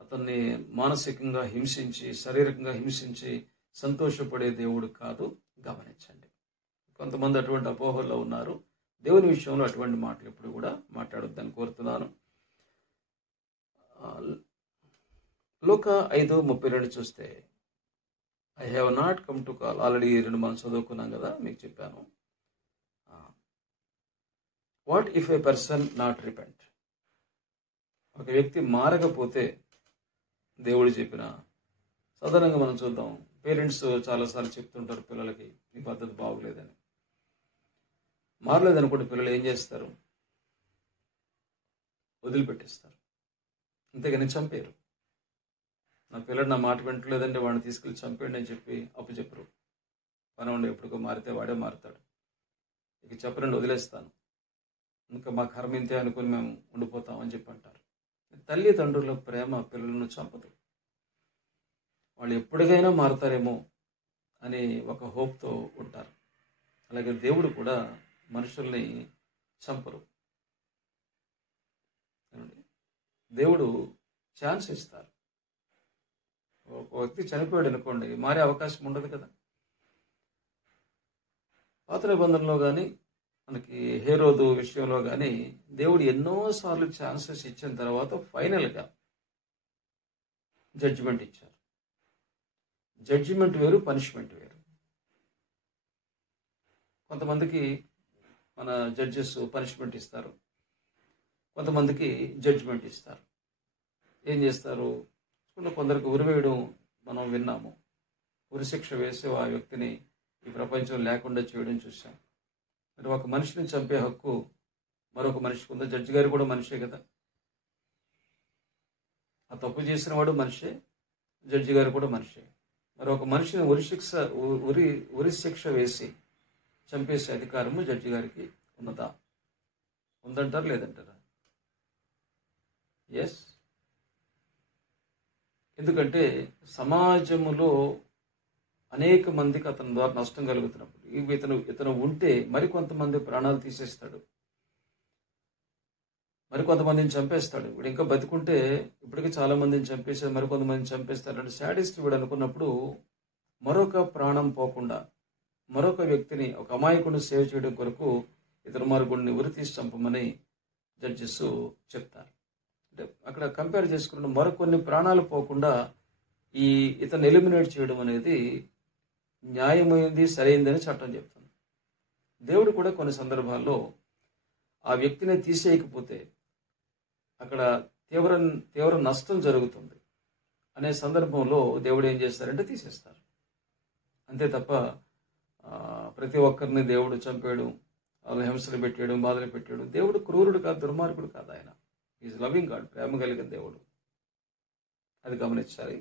అతన్ని మానసికంగా హింసించి శారీరకంగా హింసించి సంతోషపడే దేవుడు కాదు. గమనించండి. కొంతమంది అటువంటి అపోహల్లో ఉన్నారు. దేవుని విషయంలో అటువంటి మాటలు ఎప్పుడు కూడా మాట్లాడొద్దని కోరుతున్నాను. లూకా 5:32 చూస్తే I have not come to call, already 2 మనం చదువుకున్నాం కదా, మీకు చెప్పాను. What if A person not repent, ఒక వ్యక్తి మారకపోతే దేవుడు చెప్పిన, సాధారణంగా మనం చూద్దాం, పేరెంట్స్ చాలాసార్లు చెప్తుంటారు పిల్లలకి ఈ పద్ధతి బాగోలేదని. మారలేదనుకోండి, పిల్లలు ఏం చేస్తారు? వదిలిపెట్టేస్తారు, అంతేగాని చంపేరు. నా పిల్లడు నా మాట వింటలేదంటే వాడిని తీసుకెళ్ళి చంపేయండి అని చెప్పి అప్పు చెప్పరు. పని ఉండి ఎప్పటికో మారితే వాడే మారుతాడు. ఇక చెప్పరండి, వదిలేస్తాను, ఇంకా మా కర్మ ఇంతే అనుకుని మేము ఉండిపోతాం అని చెప్పి అంటారు. తల్లిదండ్రుల ప్రేమ పిల్లలను చంపదు. వాళ్ళు ఎప్పటికైనా మారుతారేమో అని ఒక హోప్తో ఉంటారు. అలాగే దేవుడు కూడా మనుషుల్ని చంపరు. దేవుడు ఛాన్స్ ఇస్తారు. ఒక వ్యక్తి చనిపోయాడు అనుకోండి, మారే అవకాశం ఉండదు కదా. పాత నిబంధనలో కానీ మనకి హేరోదు విషయంలో కానీ దేవుడు ఎన్నోసార్లు ఛాన్సెస్ ఇచ్చిన తర్వాత ఫైనల్గా జడ్జిమెంట్ ఇచ్చారు. జడ్జిమెంట్ వేరు, పనిష్మెంట్ వేరు. కొంతమందికి మన జడ్జెస్ పనిష్మెంట్ ఇస్తారు, కొంతమందికి జడ్జిమెంట్ ఇస్తారు. ఏం చేస్తారు? కొందరికి ఉరివేయడం మనం విన్నాము. ఉరిశిక్ష వేసి ఆ వ్యక్తిని ఈ ప్రపంచం లేకుండా చేయడం చూసాం. మరి ఒక మనిషిని చంపే హక్కు మరొక మనిషికి ఉందా? జడ్జి గారు కూడా మనిషే కదా. ఆ తప్పు చేసిన వాడు మనిషే, జడ్జి గారు కూడా మనిషే. మరి ఒక మనిషిని ఉరిశిక్ష వేసి చంపేసే అధికారము జడ్జి గారికి ఉన్నదా? ఉందంటారా లేదంటారా? ఎస్. ఎందుకంటే సమాజములో అనేక మందికి అతని ద్వారా నష్టం కలుగుతున్నప్పుడు ఇతను ఉంటే మరికొంతమంది ప్రాణాలు తీసేస్తాడు, మరికొంతమందిని చంపేస్తాడు. వీడు ఇంకా బతుకుంటే ఇప్పటికీ చాలా మందిని చంపేసాడు, మరికొంతమందిని చంపేస్తాడు. అంటే శాడిస్ట్ వీడు అనుకున్నప్పుడు మరొక ప్రాణం పోకుండా మరొక వ్యక్తిని, ఒక అమాయకుడిని సేవ్ చేయడం కొరకు ఇతర మార్గుడిని ఉరి తీసి చంపమని జడ్జెస్ చెప్తారు. అంటే అక్కడ కంపేర్ చేసుకున్న మరికొన్ని ప్రాణాలు పోకుండా ఇతను ఎలిమినేట్ చేయడం అనేది న్యాయమైంది, సరైందని చట్టం చెప్తుంది. దేవుడు కూడా కొన్ని సందర్భాల్లో ఆ వ్యక్తిని తీసేయకపోతే అక్కడ తీవ్ర నష్టం జరుగుతుంది అనే సందర్భంలో దేవుడు ఏం చేస్తారంటే తీసేస్తారు. అంతే తప్ప ప్రతి ఒక్కరిని దేవుడు చంపేయడం, వాళ్ళని హింసలు పెట్టేయడం, బాధలు పెట్టేయడం. దేవుడు క్రూరుడు కాదు, దుర్మార్గుడు కాదు. ఆయన ఈజ్ లవింగ్ గాడ్, ప్రేమ కలిగిన దేవుడు. అది గమనించాలి.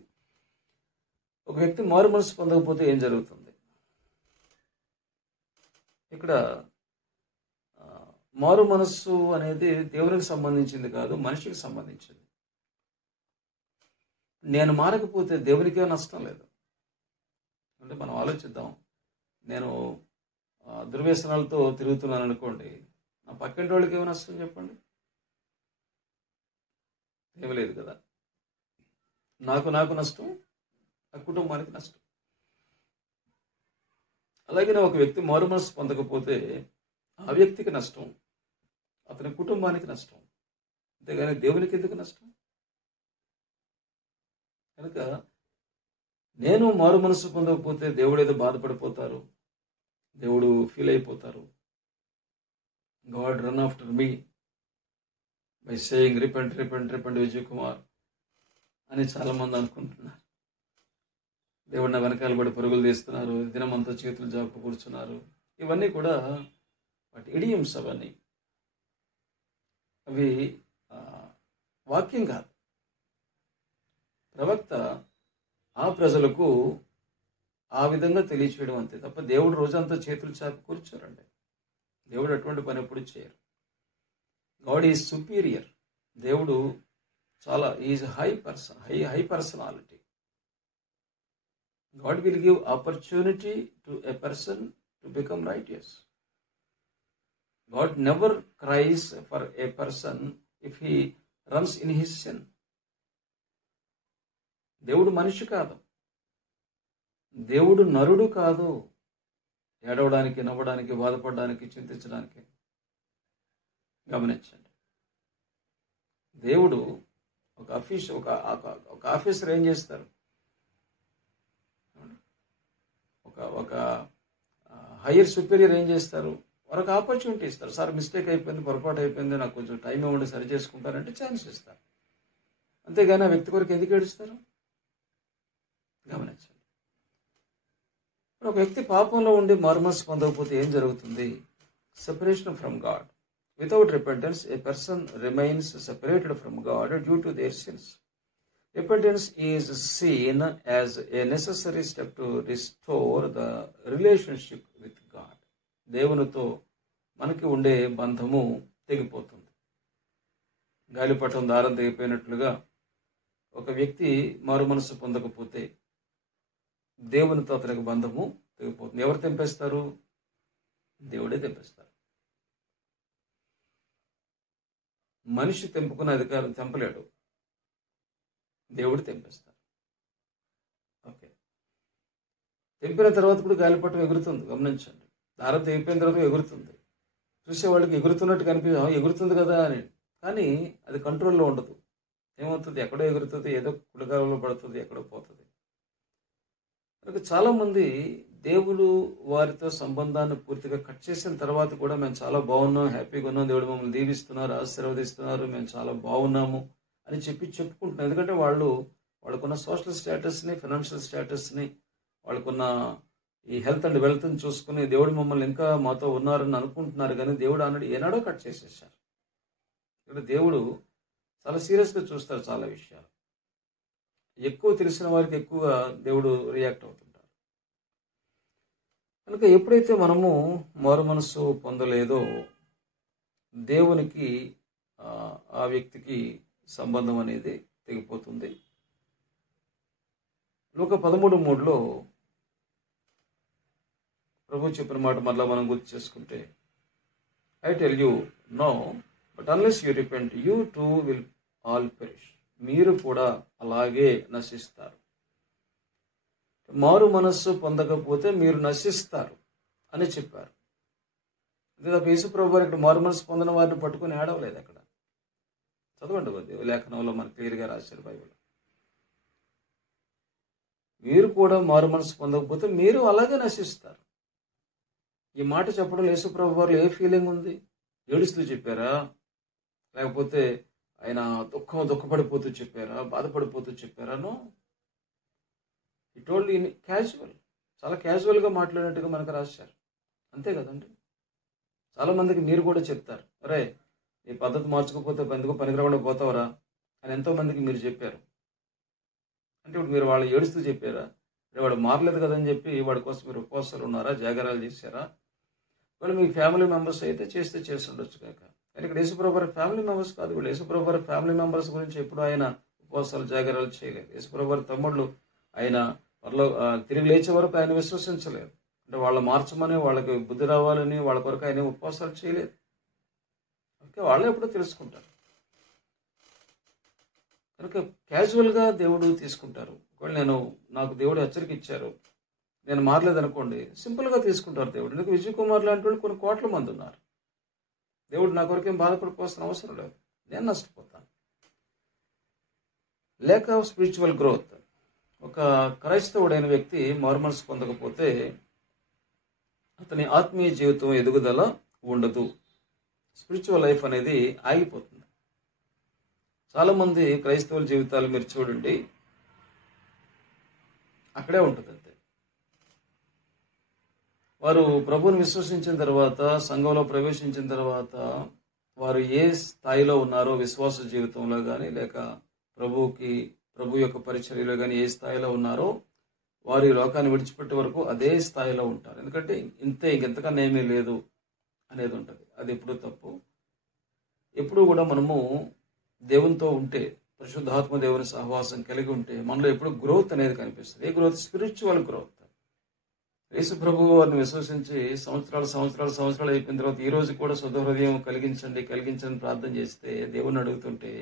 ఒక వ్యక్తి మారు మనసు పొందకపోతే ఏం జరుగుతుంది? ఇక్కడ మారు మనస్సు అనేది దేవునికి సంబంధించింది కాదు, మనిషికి సంబంధించింది. నేను మారకపోతే దేవునికే నష్టం లేదు. అంటే మనం ఆలోచిద్దాం. నేను దుర్వ్యసనాలతో తిరుగుతున్నాను అనుకోండి, నా పక్కింటి వాళ్ళకి ఏమి నష్టం చెప్పండి? ఏమి లేదు కదా. నాకు నష్టం, ఆ కుటుంబానికి నష్టం. అలాగే ఒక వ్యక్తి మారు మనసు పొందకపోతే ఆ వ్యక్తికి నష్టం, అతని కుటుంబానికి నష్టం. అంతేగాని దేవునికి ఎందుకు నష్టం? కనుక నేను మారు మనసు పొందకపోతే దేవుడు ఏదో బాధపడిపోతారు, దేవుడు ఫీల్ అయిపోతారు, God run after me by saying repent repent repent Vijay Kumar అని చాలామంది అనుకుంటున్నారు. దేవుడు నా వెనకాల పడి పరుగులు తీస్తున్నారు, దినమంతా చేతులు జాపు కూర్చున్నారు. ఇవన్నీ కూడా వాటి ఇడియమ్స్. అవన్నీ అవి వాక్యం కాదు. ప్రవక్త ఆ ప్రజలకు ఆ విధంగా తెలియచేయడం అంతే తప్ప దేవుడు రోజంతా చేతులు చాపి కూర్చోరండి. దేవుడు అటువంటి పని ఎప్పుడు చేయరు. God is superior. దేవుడు చాలా is high person, high personality. God will give opportunity to a person to become righteous. God never cries for a person if he runs in his sin. దేవుడు మనిషి కాదు, దేవుడు నరుడు కాదు ఏడవడానికి, నవ్వడానికి, బాధపడడానికి, చింతించడానికి. గమనించండి, దేవుడు ఒక ఆఫీసర్ ఏం చేస్తారు? ఒక హైయర్ సుపీరియర్ ఏం చేస్తారు? వారికి ఆపర్చునిటీ ఇస్తారు. సార్ మిస్టేక్ అయిపోయింది, పొరపాటు అయిపోయింది, నాకు కొంచెం టైం ఇవ్వండి, సరి చేసుకుంటారంటే ఛాన్స్ ఇస్తారు. అంతేగాని ఆ వ్యక్తి కొరకు ఎందుకు ఏడుస్తారు? గమనించండి. ఒక వ్యక్తి పాపంలో ఉండి మారుమనసు పొందకపోతే ఏం జరుగుతుంది? Separation from God. Without repentance A person remains separated from God due to their since. Repentance is seen as a necessary step to restore the relationship with God. దేవునితో మనకి ఉండే బంధము తెగిపోతుంది. గాలిపటం దారం తెగిపోయినట్లుగా ఒక వ్యక్తి మారు మనసు పొందకపోతే దేవునితో అతనికి బంధము తెగిపోతుంది. ఎవరు తెంపేస్తారు? దేవుడే తెంపేస్తారు. మనిషి తెంపుకునే అధికారం తెంపలేడు, దేవుడు తెంపేస్తారు. ఓకే, తెంపిన తర్వాత కూడా గాలిపటం ఎగురుతుంది. గమనించండి, దారం తెగిపోయిన తర్వాత ఎగురుతుంది. చూసేవాళ్ళకి ఎగురుతున్నట్టు ఎగురుతుంది కదా అని, కానీ అది కంట్రోల్లో ఉండదు. ఏమవుతుంది? ఎక్కడో ఎగురుతుంది, ఏదో కుడికాలంలో పడుతుంది, ఎక్కడో పోతుంది. కనుక చాలామంది దేవుడు వారితో సంబంధాన్ని పూర్తిగా కట్ చేసిన తర్వాత కూడా మేము చాలా బాగున్నాం, హ్యాపీగా ఉన్నాం, దేవుడు మమ్మల్ని దీవిస్తున్నారు, ఆశీర్వదిస్తున్నారు, మేము చాలా బాగున్నాము అని చెప్పుకుంటున్నారు. ఎందుకంటే వాళ్ళకున్న సోషల్ స్టేటస్ని, ఫైనాన్షియల్ స్టేటస్ని, వాళ్ళకున్న ఈ హెల్త్ అండ్ వెల్త్ని చూసుకుని దేవుడు మమ్మల్ని ఇంకా మాతో ఉన్నారని అనుకుంటున్నారు. కానీ దేవుడు అన్నాడు ఏనాడో కట్ చేసేసారు. ఇక్కడ దేవుడు చాలా సీరియస్గా చూస్తారు చాలా విషయాలు. ఎక్కువ తెలిసిన వారికి ఎక్కువగా దేవుడు రియాక్ట్ అవుతుంటారు. కనుక ఎప్పుడైతే మనము మారు మనసు పొందలేదో దేవునికి ఆ వ్యక్తికి సంబంధం అనేది తెగిపోతుంది. లూకా 13:3 ప్రభు చెప్పిన మాట మరలా మనం గుర్తు చేసుకుంటే, I tell you no but unless you repent you too will all perish. మీరు కూడా అలాగే నశిస్తారు. మారు మనస్సు పొందకపోతే మీరు నశిస్తారు అని చెప్పారు. అంతే తప్ప యేసుప్రభు వారు ఇక్కడ మారు మనస్సు పొందిన వారిని పట్టుకుని ఏడవలేదు. అక్కడ చదవండి, కొద్ది లేఖనంలో మనకు క్లియర్గా రాశారు బైబిల్. మీరు కూడా మారు మనసు పొందకపోతే మీరు అలాగే నశిస్తారు. ఈ మాట చెప్పడం యేసుప్రభు వారిలో ఏ ఫీలింగ్ ఉంది? ఏడుస్తూ చెప్పారా? లేకపోతే ఆయన దుఃఖపడిపోతూ చెప్పారా? బాధపడిపోతూ చెప్పారా? నో, ఈ టోల్డ్ ఇన్ క్యాజువల్, చాలా క్యాజువల్గా మాట్లాడినట్టుగా మనకు రాశారు. అంతే కదండి. చాలామందికి మీరు కూడా చెప్తారు, అరే ఈ పద్ధతి మార్చుకోకపోతే ఎందుకు పనికిరాకుండా పోతావరా అని ఎంతోమందికి మీరు చెప్పారు. అంటే ఇప్పుడు మీరు వాళ్ళు ఏడుస్తూ చెప్పారా? వాడు మారలేదు కదని చెప్పి వాడి కోసం మీరు ఉపవాసాలు ఉన్నారా, జాగారాలు చేశారా? వాళ్ళు మీ ఫ్యామిలీ మెంబర్స్ అయితే చేసి ఉండొచ్చు కాక. కానీ ఇక్కడ యేసుప్రభు వారి ఫ్యామిలీ మెంబర్స్ కాదు. వీళ్ళు యేసుప్రభు వారి ఫ్యామిలీ మెంబర్స్ గురించి ఎప్పుడు ఆయన ఉపవాసాలు జాగారాలు చేయలేదు. యేసుప్రభు వారి తమ్ముళ్ళు ఆయన తిరిగి లేచే వరకు ఆయన విశ్వసించలేదు. అంటే వాళ్ళు మార్చమని, వాళ్ళకి బుద్ధి రావాలని వాళ్ళ కొరకు ఆయన ఉపవాసాలు చేయలేదు. ఓకే, వాళ్ళే ఎప్పుడో తెలుసుకుంటారు. కనుక క్యాజువల్గా దేవుడు తీసుకుంటారు. ఒకవేళ నాకు దేవుడు హెచ్చరిక ఇచ్చారు, నేను మారలేదనుకోండి, సింపుల్గా తీసుకుంటారు దేవుడు. ఎందుకు విజయ్ కుమార్ లాంటి వాళ్ళు కొన్ని కోట్ల మంది ఉన్నారు. దేవుడు నా కొరకేం బాధపడిపోవాల్సిన అవసరం లేదు. నేను నష్టపోతాను. Lack of spiritual growth. ఒక క్రైస్తవుడైన వ్యక్తి మారుమనసు పొందకపోతే అతని ఆత్మీయ జీవితం ఎదుగుదల ఉండదు. స్పిరిచువల్ లైఫ్ అనేది ఆగిపోతుంది. చాలామంది క్రైస్తవుల జీవితాలు మీరు చూడండి, అక్కడే ఉంటుంది అంతే. వారు ప్రభువుని విశ్వసించిన తర్వాత, సంఘంలో ప్రవేశించిన తర్వాత వారు ఏ స్థాయిలో ఉన్నారో విశ్వాస జీవితంలో కానీ లేక ప్రభు యొక్క పరిచర్యలో కానీ ఏ స్థాయిలో ఉన్నారో వారు ఈ లోకాన్ని విడిచిపెట్టే వరకు అదే స్థాయిలో ఉంటారు. ఎందుకంటే ఇంకెంతకన్నా ఏమీ లేదు అనేది ఉంటుంది. అది ఎప్పుడూ తప్పు. ఎప్పుడూ కూడా మనము దేవునితో ఉంటే, పరిశుద్ధాత్మ దేవుని సహవాసం కలిగి ఉంటే మనలో ఎప్పుడు గ్రోత్ అనేది కనిపిస్తుంది. ఏ గ్రోత్? Spiritual growth. యేసు ప్రభువు వారిని విశ్వసించి సంవత్సరాలు అయిపోయిన తర్వాత ఈ రోజు కూడా శుద్ధ హృదయం కలిగించండి ప్రార్థన చేస్తే దేవుణ్ణి అడుగుతుంటే,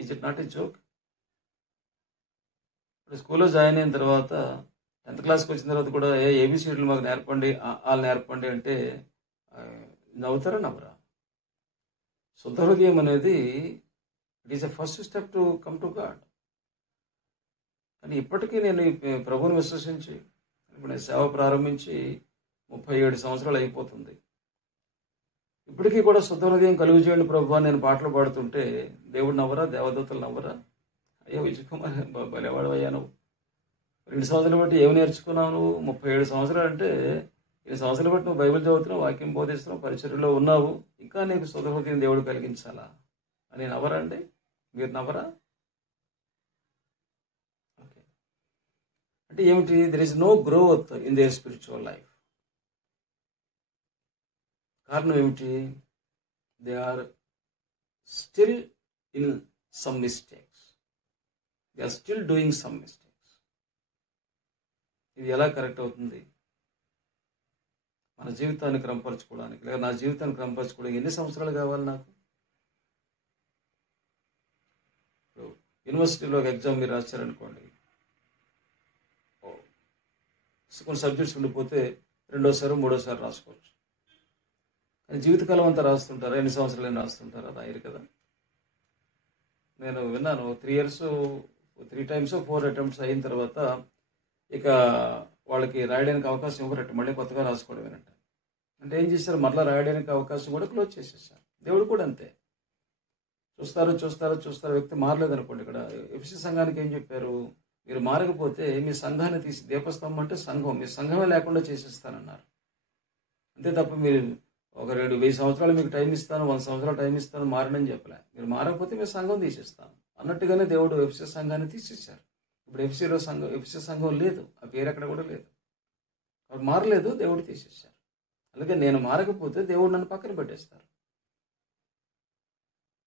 is it not a joke? ఇప్పుడు స్కూల్లో జాయిన్ అయిన తర్వాత 10th క్లాస్కి వచ్చిన తర్వాత కూడా ఏబిసిడీలు మాకు నేర్పండి, వాళ్ళు నేర్పండి అంటే నవ్వుతారా నవ్వరా? శుద్ధ హృదయం అనేది it is a first step to come to God. కానీ ఇప్పటికీ నేను ప్రభువుని విశ్వసించి ఇప్పుడు నేను సేవ ప్రారంభించి 37 సంవత్సరాలు అయిపోతుంది. ఇప్పటికీ కూడా శుద్ధ హృదయం కలుగు చేయండి ప్రభు అని నేను పాటలు పాడుతుంటే దేవుడు నవ్వరా? దేవదూతలు నవ్వరా? అయ్యో విజయకుమార్ భలేవాడవయ్యా, నువ్వు 2 సంవత్సరాలు బట్టి ఏమి నేర్చుకున్నావు? నువ్వు 37 సంవత్సరాలు అంటే 7 సంవత్సరాలు బట్టి నువ్వు బైబిల్ చదువుతున్నావు, వాక్యం బోధిస్తున్నావు, పరిచర్యలో ఉన్నావు, ఇంకా నీకు శుద్ధ హృదయం దేవుడు కలిగించాలా అని నవ్వరా అండి? మీరు నవ్వరా? ఓకే, అంటే ఏమిటి? There is no growth in their spiritual life. కారణం ఏమిటి? They are still in some mistakes. They are still doing some mistakes. ఇది ఎలా కరెక్ట్ అవుతుంది? మన జీవితాన్ని క్రమపరచుకోవడానికి లేదా నా జీవితాన్ని క్రమపరచుకోవడానికి ఎన్ని సంవత్సరాలు కావాలి నాకు? యూనివర్సిటీలో ఒక ఎగ్జామ్ మీరు రాశారనుకోండి, కొన్ని సబ్జెక్ట్స్ ఉండిపోతే 2వ, 3వసారి రాసుకోవచ్చు. కానీ జీవితకాలం అంతా రాస్తుంటారా? ఎన్ని సంవత్సరాలు రాస్తుంటారా? రాయరు కదా. నేను విన్నాను 3 times 4 attempts అయిన తర్వాత ఇక వాళ్ళకి రాయడానికి అవకాశం ఇవ్వరట, మళ్ళీ కొత్తగా రాసుకోవడమేనట. అంటే ఏం చేశారు? మళ్ళీ రాయడానికి అవకాశం కూడా క్లోజ్ చేసేసారు. దేవుడు కూడా అంతే. చూస్తారు వ్యక్తి మారలేదనుకోండి. ఇక్కడ ఎఫ్ఎస్సీ సంఘానికి ఏం చెప్పారు? మీరు మారకపోతే మీ సంఘాన్ని తీసి, దీపస్తంభం అంటే సంఘం, మీ సంఘమే లేకుండా చేసేస్తానన్నారు. అంతే తప్ప మీరు ఒక 1000 సంవత్సరాలు మీకు టైం ఇస్తాను, 100 సంవత్సరాలు టైం ఇస్తాను, మారనని చెప్పలే. మీరు మారకపోతే మీ సంఘం తీసేస్తాను అన్నట్టుగానే దేవుడు ఎఫ్ఎస్సీ సంఘాన్ని తీసేశారు. ఇప్పుడు ఎఫ్ఎస్సీ సంఘం లేదు, ఆ పేరు అక్కడ కూడా లేదు. వాడు మారలేదు, దేవుడు తీసేశారు. అలాగే నేను మారకపోతే దేవుడు నన్ను పక్కన పెట్టేస్తారు.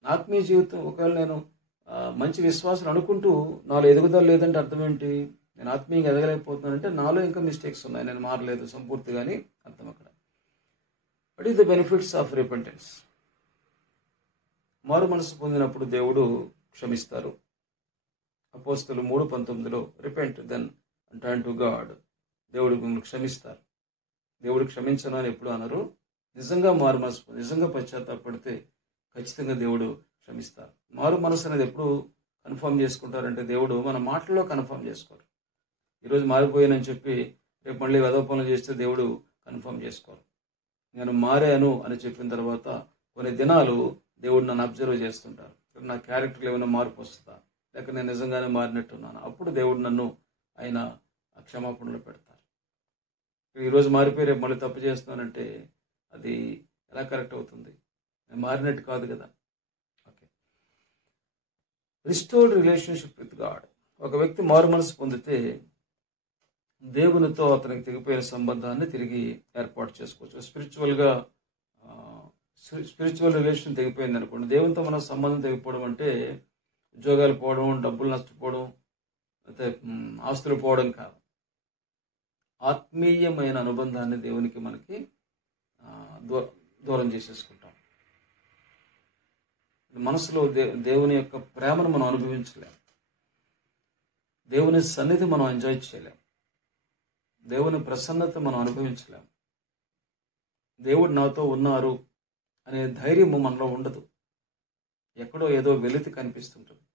ఆత్మీయ జీవితం ఒకవేళ నేను మంచి విశ్వాసం అనుకుంటూ నాలో ఎదుగుదల లేదంటే అర్థం ఏంటి? నేను ఆత్మీయంగా ఎదగలేకపోతున్నానంటే నాలో ఇంకా మిస్టేక్స్ ఉన్నాయి, నేను మారలేదు సంపూర్తిగా అని అర్థం అక్కడ. What is the benefits of repentance? మారు మనసు పొందినప్పుడు దేవుడు క్షమిస్తారు. అపోస్తలు 3:19 repent then and turn to God. దేవుడు మిమ్మల్ని క్షమిస్తారు. దేవుడు క్షమించను అని ఎప్పుడు అనరు. నిజంగా మారు మనసు, నిజంగా పశ్చాత్తాపడితే ఖచ్చితంగా దేవుడు క్షమిస్తారు. మారు మనసు అనేది ఎప్పుడు కన్ఫర్మ్ చేసుకుంటారంటే దేవుడు మన మాటల్లో కన్ఫర్మ్ చేసుకోరు. ఈరోజు మారిపోయానని చెప్పి రేపు మళ్ళీ వెధవ పనులు చేస్తే దేవుడు కన్ఫర్మ్ చేసుకోరు. నేను మారాను అని చెప్పిన తర్వాత కొన్ని దినాలు దేవుడు నన్ను అబ్జర్వ్ చేస్తుంటారు. నా క్యారెక్టర్లో ఏమైనా మార్పు వస్తుందా, లేక నేను నిజంగానే మారినట్టున్నాను, అప్పుడు దేవుడు నన్ను ఆయన క్షమాపణలు పెడతారు. ఈరోజు మారిపోయి రేపు మళ్ళీ తప్పు చేస్తున్నానంటే అది ఎలా కరెక్ట్ అవుతుంది? నేను మారినట్టు కాదు కదా. Okay, restored relationship with God. ఒక వ్యక్తి మారు మనసు పొందితే దేవునితో అతనికి తెగిపోయిన సంబంధాన్ని తిరిగి ఏర్పాటు చేసుకోవచ్చు. స్పిరిచువల్ రిలేషన్ తెగిపోయింది అనుకోండి, దేవునితో మన సంబంధం తెగిపోవడం అంటే ఉద్యోగాలు పోవడం, డబ్బులు నష్టపోవడం, అయితే ఆస్తులు పోవడం కాదు. ఆత్మీయమైన అనుబంధాన్ని దేవునికి మనకి దూరం చేసేసుకుంటాం. మనసులో దేవుని యొక్క ప్రేమను మనం అనుభవించలేం, దేవుని సన్నిధి మనం ఎంజాయ్ చేయలేం, దేవుని ప్రసన్నత మనం అనుభవించలేం, దేవుడు నాతో ఉన్నారు అనే ధైర్యం మనలో ఉండదు. ఎక్కడో ఏదో వెలితి కనిపిస్తుంటుంది,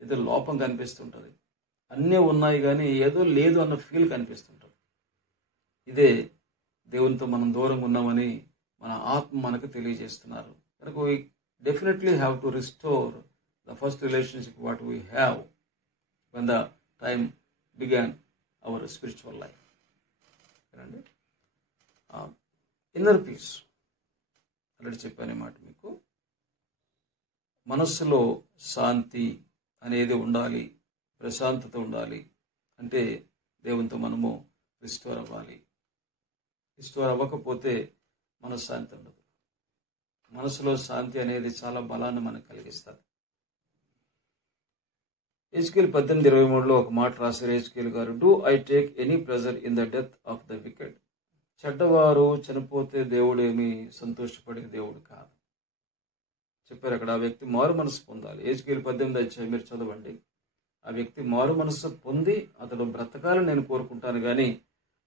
ఏదో లోపం కనిపిస్తుంటుంది, అన్నీ ఉన్నాయి కానీ ఏదో లేదు అన్న ఫీల్ కనిపిస్తుంటుంది. ఇదే దేవునితో మనం దూరంగా ఉన్నామని మన ఆత్మ మనకు తెలియజేస్తున్నారు. కనుక we definitely have to restore the first relationship what we have when the time began our spiritual life. అండి ఇన్నర్ పీస్ ఆల్రెడీ చెప్పాను మాట మీకు. మనస్సులో శాంతి అనేది ఉండాలి, ప్రశాంతత ఉండాలి అంటే దేవునితో మనము రిస్టోర్ అవ్వాలి. రిస్టోర్ అవ్వకపోతే మనశ్శాంతి ఉండదు. మనసులో శాంతి అనేది చాలా బలాన్ని మనకు కలిగిస్తుంది. హెజ్కేల్ 18:23 ఒక మాట రాశారు హెజ్కేల్ గారు, do I take any pleasure in the death of the wicked. చెడ్డవారు చనిపోతే దేవుడేమి సంతోషపడే దేవుడు కాదు చెప్పారు అక్కడ. ఆ వ్యక్తి మారు మనసు పొందాలి. హెజ్కేల్ 18 మీరు చదవండి. ఆ వ్యక్తి మారు మనసు పొంది అతడు బ్రతకాలని నేను కోరుకుంటాను, కానీ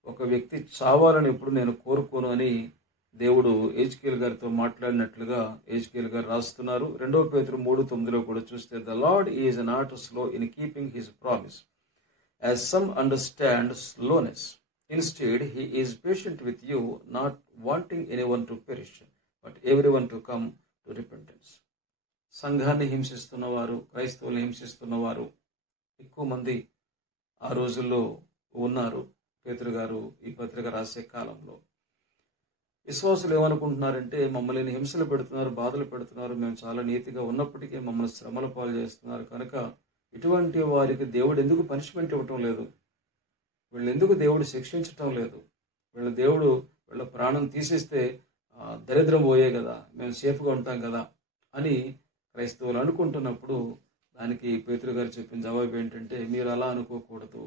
ఒక వ్యక్తి చావాలని ఎప్పుడు నేను కోరుకోను అని దేవుడు హెజ్కేల్ గారితో మాట్లాడినట్లుగా హెజ్కేల్ గారు రాస్తున్నారు. 2 పేతురు 3:9 కూడా చూస్తే, the lord is not slow in keeping his promise as some understand slowness, instead he is patient with you, not wanting anyone to perish but everyone to come to repentance. సంఘాన్ని హింసిస్తున్నవారు, క్రైస్తవుల్ని హింసిస్తున్నవారు ఎక్కువ మంది ఆ రోజుల్లో ఉన్నారు. పేతురు గారు ఈ పత్రిక రాసే కాలంలో విశ్వాసులు ఏమనుకుంటున్నారంటే, మమ్మల్ని హింసలు పెడుతున్నారు, బాధలు పెడుతున్నారు, మేము చాలా నీతిగా ఉన్నప్పటికీ మమ్మల్ని శ్రమల పాలు చేస్తున్నారు, కనుక ఇటువంటి వారికి దేవుడు ఎందుకు పనిష్మెంట్ ఇవ్వటం లేదు, వీళ్ళు ఎందుకు దేవుడు శిక్షించటం లేదు, వీళ్ళ ప్రాణం తీసేస్తే దరిద్రం పోయే కదా, మేము సేఫ్గా ఉంటాం కదా అని క్రైస్తవులు అనుకుంటున్నప్పుడు దానికి పేతురు గారు చెప్పిన జవాబు ఏంటంటే, మీరు అలా అనుకోకూడదు.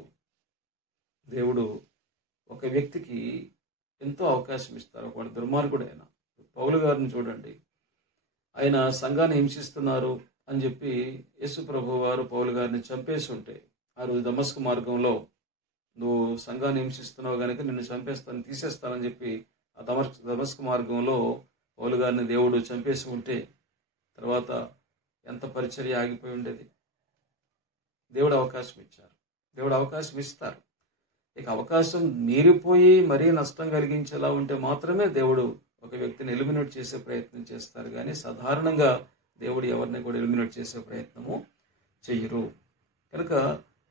దేవుడు ఒక వ్యక్తికి ఎంతో అవకాశం ఇస్తారు. ఒకడు దుర్మార్గుడైన పౌలు గారిని చూడండి, ఆయన సంఘాన్ని హింసిస్తున్నారు అని చెప్పి యేసు ప్రభు వారు పౌలు గారిని చంపేసి ఉంటే, ఆ రోజు దమస్కు మార్గంలో నువ్వు సంఘాన్ని హింసిస్తున్నావు కనుక నిన్ను చంపేస్తాను, తీసేస్తానని చెప్పి ఆ దమస్కు మార్గంలో పౌలు గారిని దేవుడు చంపేసి ఉంటే తర్వాత ఎంత పరిచర్య ఆగిపోయి ఉండేది. దేవుడు అవకాశం ఇచ్చారు, దేవుడు అవకాశం ఇస్తారు. ఇక అవకాశం మీరిపోయి మరీ నష్టం కలిగించేలా ఉంటే మాత్రమే దేవుడు ఒక వ్యక్తిని ఎలిమినేట్ చేసే ప్రయత్నం చేస్తారు, కానీ సాధారణంగా దేవుడు ఎవరిని కూడా ఎలిమినేట్ చేసే ప్రయత్నము చెయ్యరు. కనుక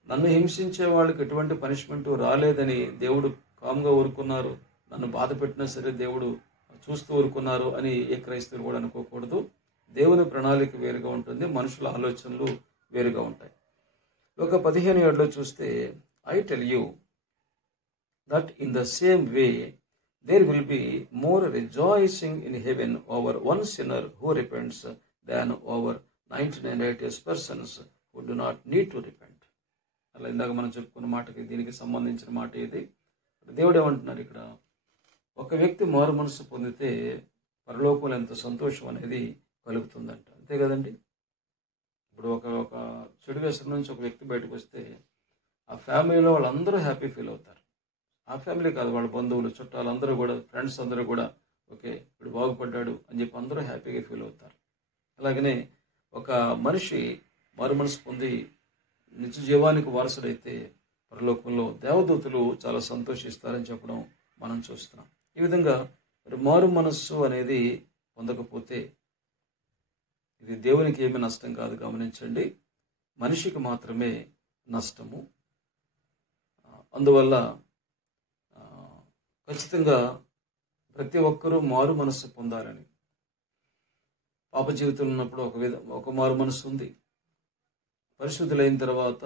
నన్ను హింసించే వాళ్ళకి ఎటువంటి పనిష్మెంట్ రాలేదని దేవుడు కామ్గా ఊరుకున్నారు, నన్ను బాధ పెట్టినా సరే దేవుడు చూస్తూ ఊరుకున్నారు అని ఏ క్రైస్తవులు కూడా అనుకోకూడదు. దేవుని ప్రణాళిక వేరుగా ఉంటుంది, మనుషుల ఆలోచనలు వేరుగా ఉంటాయి. ఒక 15:7 చూస్తే, I tell you that in the same way there will be more rejoicing in heaven over one sinner who repents than over 99 righteous persons who do not need to repent. అలా ఇందాక మనం చెప్పుకున్న మాటకి దీనికి సంబంధించిన మాట ఇది. దేవుడు ఏమంటున్నారు ఇక్కడ, ఒక వ్యక్తి మారు మనసు పొందితే పరలోకంలో ఎంత సంతోషం అనేది కలుగుతుందంట. అంతే కదండి. ఇప్పుడు ఒక చెడు వ్యసనం నుంచి ఒక వ్యక్తి బయటకు వస్తే ఆ ఫ్యామిలీలో వాళ్ళందరూ హ్యాపీ ఫీల్ అవుతారు. ఆ ఫ్యామిలీ కాదు, వాళ్ళ బంధువులు, చుట్టాలు అందరూ కూడా, ఫ్రెండ్స్ అందరూ కూడా ఓకే ఇప్పుడు బాగుపడ్డాడు అని చెప్పి అందరూ హ్యాపీగా ఫీల్ అవుతారు. అలాగనే ఒక మనిషి మారు మనసు పొంది నిత్య జీవానికి వారసుడైతే పరలోకంలో దేవదూతలు చాలా సంతోషిస్తారని చెప్పడం మనం చూస్తున్నాం. ఈ విధంగా మరి మారు మనస్సు అనేది పొందకపోతే ఇది దేవునికి ఏమీ నష్టం కాదు, గమనించండి, మనిషికి మాత్రమే నష్టము. అందువల్ల ఖచ్చితంగా ప్రతి ఒక్కరూ మారు మనస్సు పొందాలని. పాప జీవితంలో ఉన్నప్పుడు ఒక మారు మనస్సు ఉంది, పరిశుద్ధులైన తర్వాత,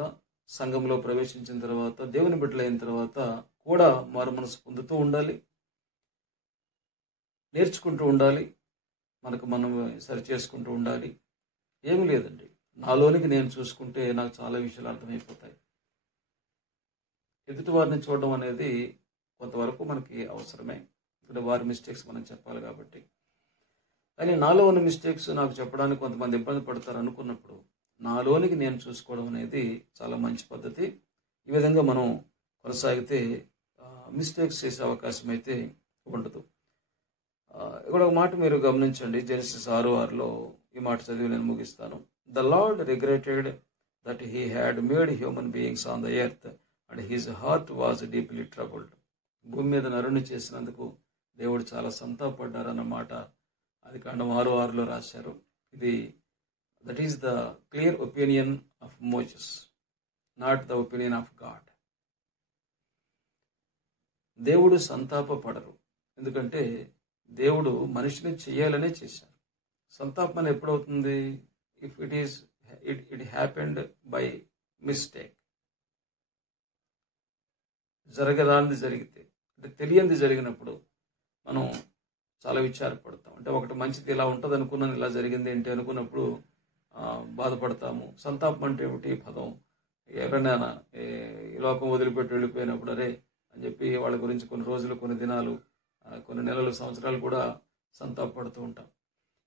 సంఘంలో ప్రవేశించిన తర్వాత, దేవుని బిడ్డలైన తర్వాత కూడా మారు మనస్సు పొందుతూ ఉండాలి, నేర్చుకుంటూ ఉండాలి, మనకు మనం సరి చేసుకుంటూ ఉండాలి. ఏమీ లేదండి, నాలోనికి నేను చూసుకుంటే నాకు చాలా విషయాలు అర్థమైపోతాయి. ఎదుటి వారిని చూడడం అనేది కొంతవరకు మనకి అవసరమే, ఇక్కడ వారి మిస్టేక్స్ మనం చెప్పాలి కాబట్టి. కానీ నాలో ఉన్న మిస్టేక్స్ నాకు చెప్పడానికి కొంతమంది ఇబ్బంది పడతారు అనుకున్నప్పుడు నాలోనికి నేను చూసుకోవడం అనేది చాలా మంచి పద్ధతి. ఈ విధంగా మనం కొనసాగితే మిస్టేక్స్ చేసే అవకాశం అయితే ఉండదు. ఇక్కడ ఒక మాట మీరు గమనించండి, జెనసిస్ 6:6 ఈ మాట చదివి నేను ముగిస్తాను. The lord regretted that he had made human beings on the earth and his heart was deeply troubled. భూమి మీద నరుని చేసినందుకు దేవుడు చాలా సంతాపడ్డారన్నమాట ఆదికాండం 6:6లో రాశారు. ఇది that is the clear opinion of Moses, not the opinion of god. దేవుడు సంతాపపడరు, ఎందుకంటే దేవుడు మనిషిని చేయాలనే చేశారు. సంతాపం ఎప్పుడవుతుంది? If it happened by mistake. జరగరానిది జరిగితే, అంటే తెలియంది జరిగినప్పుడు మనం చాలా విచారపడతాం. అంటే ఒకటి మంచిది ఇలా ఉంటుంది అనుకున్నాను, ఇలా జరిగింది ఏంటి అనుకున్నప్పుడు బాధపడతాము. సంతాపం అంటే ఏమిటి? పదం ఎవరైనా ఈ లోకం వదిలిపెట్టి వెళ్ళిపోయినప్పుడు అరే అని చెప్పి వాళ్ళ గురించి కొన్ని రోజులు, కొన్ని దినాలు, కొన్ని నెలలు, సంవత్సరాలు కూడా సంతాపడుతూ ఉంటాం.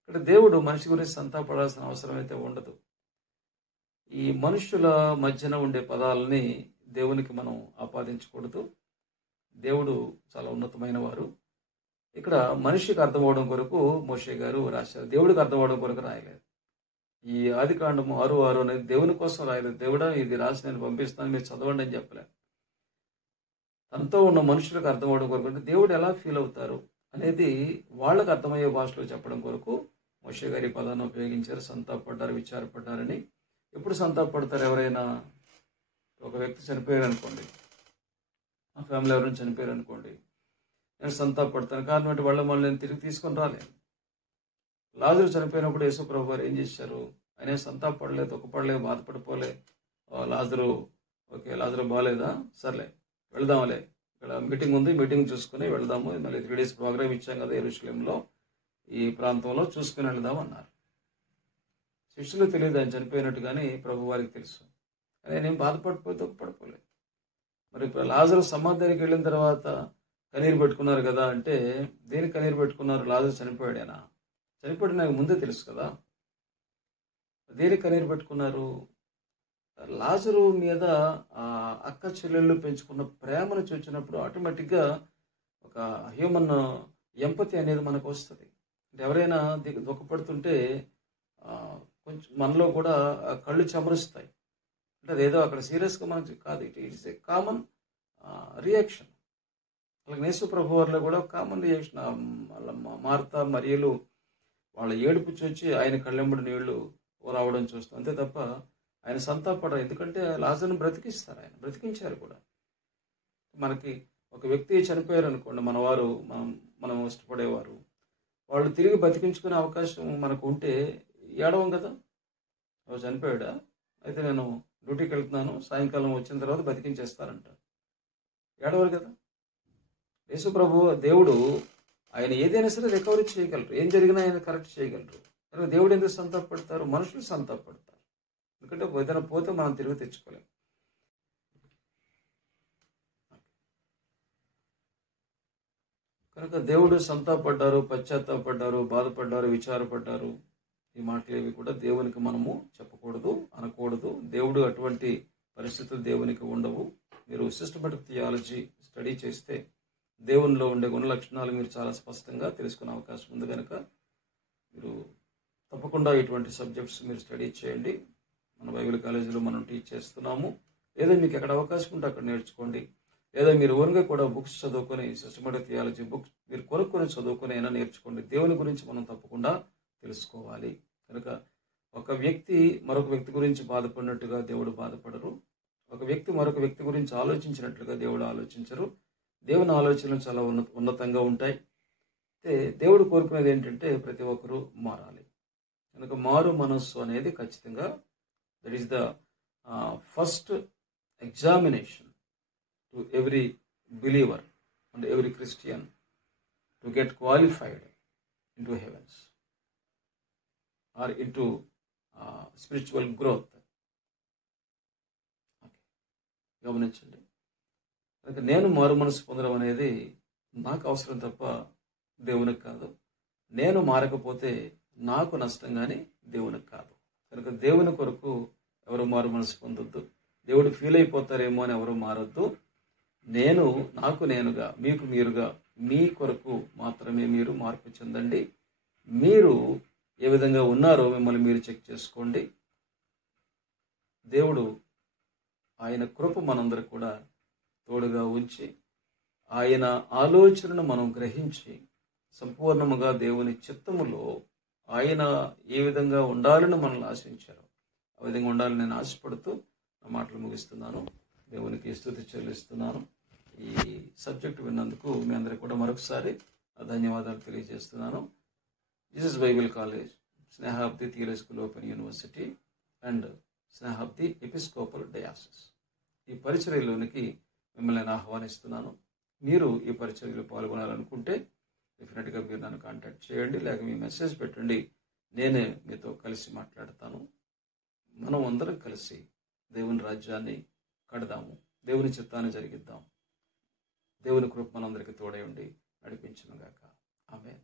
ఇక్కడ దేవుడు మనిషి గురించి సంతాపడాల్సిన అవసరం అయితే ఉండదు. ఈ మనుషుల మధ్యన ఉండే పదాలని దేవునికి మనం ఆపాదించకూడదు. దేవుడు చాలా ఉన్నతమైన వారు. ఇక్కడ మనిషికి అర్థమవడం కొరకు మోషే గారు రాశారు, దేవుడికి అర్థమవడం కొరకు రాయలేదు. ఈ ఆదికాండము 6:6 అనేది దేవుని కోసం రాయలేదు. దేవుడా ఇది రాసి నేను పంపిస్తాను, మీరు చదవండి అని చెప్పలేదు. తనతో ఉన్న మనుషులకు అర్థమవడం కొరకు, అంటే దేవుడు ఎలా ఫీల్ అవుతారు అనేది వాళ్ళకు అర్థమయ్యే భాషలో చెప్పడం కొరకు మోషే గారి పదాన్ని ఉపయోగించారు. సంతాపడ్డారు, విచారపడ్డారని. ఎప్పుడు సంతాపడతారు? ఎవరైనా ఒక వ్యక్తి చనిపోయారు అనుకోండి, మా ఫ్యామిలీ ఎవరైనా చనిపోయారు అనుకోండి, నేను సంతాపడతాను. కారణం అంటే మళ్ళీ నేను తిరిగి తీసుకొని రాలేను. లాజరు చనిపోయినప్పుడు యేసు ప్రభు వారు ఏం చేశారు? ఆయన సంతాపడలే, దుఃఖపడలే, బాధపడిపోలే. లాజరు ఓకే, లాజరు బాగాలేదా, సర్లే వెళదాంలే, ఇక్కడ మీటింగ్ ఉంది, మీటింగ్ చూసుకుని వెళదాము, మళ్ళీ 3 days ప్రోగ్రామ్ ఇచ్చాం కదా యెరూషలేంలో, ఈ ప్రాంతంలో చూసుకుని వెళదాం అన్నారు. శిష్యులు తెలియదు ఆయన చనిపోయినట్టు, కానీ ప్రభు వారికి తెలుసు. కానీ నేను బాధపడిపోయి దుఃఖపడిపోలేదు. మరి లాజరు సమాధి దగ్గరికి వెళ్ళిన తర్వాత కన్నీరు పెట్టుకున్నారు కదా అంటే, దేనికి కన్నీరు పెట్టుకున్నారు? లాజరు చనిపోయాడేనా? చనిపోయాడు నాకు ముందే తెలుసు కదా. దేనికి కన్నీరు పెట్టుకున్నారు? లాజరు మీద అక్క చెల్లెళ్ళు పెంచుకున్న ప్రేమను చూచినప్పుడు ఆటోమేటిక్గా ఒక హ్యూమన్ ఎంపతి అనేది మనకు వస్తుంది. అంటే ఎవరైనా దుఃఖపడుతుంటే కొంచెం మనలో కూడా కళ్ళు చెమరుస్తాయి. అంటే అదేదో అక్కడ సీరియస్గా మనకి కాదు, ఇట్స్ ఏ కామన్ రియాక్షన్. అలాగే యేసు ప్రభు వారిలో కూడా కామన్ రియాక్షన్. మార్తా మరియలు వాళ్ళ ఏడుపు చూచి ఆయన కళ్ళెంబడి నీళ్లు రావడం చూస్తాం, అంతే తప్ప ఆయన సంతాపడరు. ఎందుకంటే లాజరును బ్రతికిస్తారు, ఆయన బ్రతికించారు కూడా. మనకి ఒక వ్యక్తి చనిపోయారు అనుకోండి, మన వారు, మనం ఇష్టపడేవారు, వాళ్ళు తిరిగి బతికించుకునే అవకాశం మనకు ఉంటే ఏడవం కదా. చనిపోయాడా, అయితే నేను డ్యూటీకి వెళ్తున్నాను, సాయంకాలం వచ్చిన తర్వాత బతికించేస్తారంట, ఏడవరు కదా. యేసు ప్రభు దేవుడు ఆయన ఏదైనా సరే రికవరీ చేయగలరు, ఏం జరిగినా ఆయన కరెక్ట్ చేయగలరు. కానీ దేవుడు ఎందుకు సంతాపడతారు? మనుషులు సంతాపడతారు. ఎందుకంటే ఏదైనా పోతే మనం తిరిగి తెచ్చుకోలేం. కనుక దేవుడు సంతాపడ్డారు, పశ్చాత్తాపడ్డారు, బాధపడ్డారు, విచారపడ్డారు. ఈ మాటలేవి కూడా దేవునికి మనము చెప్పకూడదు, అనకూడదు. దేవుడు అటువంటి పరిస్థితులు దేవునికి ఉండవు. మీరు సిస్టమేటిక్ థియాలజీ స్టడీ చేస్తే దేవునిలో ఉండే గుణ లక్షణాలు మీరు చాలా స్పష్టంగా తెలుసుకునే అవకాశం ఉంది. కనుక మీరు తప్పకుండా ఇటువంటి సబ్జెక్ట్స్ మీరు స్టడీ చేయండి. మన బైబిల్ కాలేజీలో మనం టీచ్ చేస్తున్నాము. లేదా మీకు ఎక్కడ అవకాశం ఉంటే అక్కడ నేర్చుకోండి. లేదా మీరు ఓన్గా కూడా బుక్స్ చదువుకొని, సిస్టమేటిక్ థియాలజీ బుక్స్ మీరు కొనుక్కొని చదువుకొని అయినా నేర్చుకోండి. దేవుని గురించి మనం తప్పకుండా తెలుసుకోవాలి. కనుక ఒక వ్యక్తి మరొక వ్యక్తి గురించి బాధపడినట్టుగా దేవుడు బాధపడరు. ఒక వ్యక్తి మరొక వ్యక్తి గురించి ఆలోచించినట్లుగా దేవుడు ఆలోచించరు. దేవుని ఆలోచనలు చాలా ఉన్నతంగా ఉంటాయి. అయితే దేవుడు కోరుకునేది ఏంటంటే ప్రతి ఒక్కరూ మారాలి. కనుక మారు మనస్సు అనేది ఖచ్చితంగా that is the first examination to every believer and every Christian to get qualified into heavens or into spiritual growth. గమనించండి. కనుక నేను మారు మనసు పొందడం అనేది నాకు అవసరం తప్ప దేవునికి కాదు. నేను మారకపోతే నాకు నష్టం కానీ దేవునికి కాదు. కనుక దేవుని కొరకు ఎవరు మారు మనసు పొందొద్దు. దేవుడు ఫీల్ అయిపోతారేమో అని ఎవరు మారొద్దు. నాకు నేనుగా, మీరుగా, మీ కొరకు మాత్రమే మీరు మార్పు చెందండి. మీరు ఏ విధంగా ఉన్నారో మిమ్మల్ని మీరు చెక్ చేసుకోండి. దేవుడు ఆయన కృప మనందరికి కూడా తోడుగా ఉంచి ఆయన ఆలోచనను మనం గ్రహించి సంపూర్ణముగా దేవుని చిత్తములో ఆయన ఏ విధంగా ఉండాలని మనల్ని ఆశించారు ఆ విధంగా ఉండాలని నేను ఆశపడుతూ నా మాటలు ముగిస్తున్నాను. దేవునికి స్తుతి చెల్లిస్తున్నాను. ఈ సబ్జెక్ట్ విన్నందుకు మీ అందరికీ కూడా మరొకసారి ధన్యవాదాలు తెలియజేస్తున్నాను. Jesus Bible college, Snehabdi theological open university and Snehabdi episcopal diocese ఈ పరిచర్యలోనికి మిమ్మల్ని నేను ఆహ్వానిస్తున్నాను. మీరు ఈ పరిచర్యలో పాల్గొనాలనుకుంటే డెఫినెట్గా మీరు నన్ను కాంటాక్ట్ చేయండి, లేక మీ మెసేజ్ పెట్టండి. నేనే మీతో కలిసి మాట్లాడతాను. మనం అందరం కలిసి దేవుని రాజ్యాన్ని కడదాము, దేవుని చిత్తాన్ని జరిగిద్దాం. దేవుని కృప మనందరికీ తోడై ఉండి నడిపించును గాక. ఆమేన్.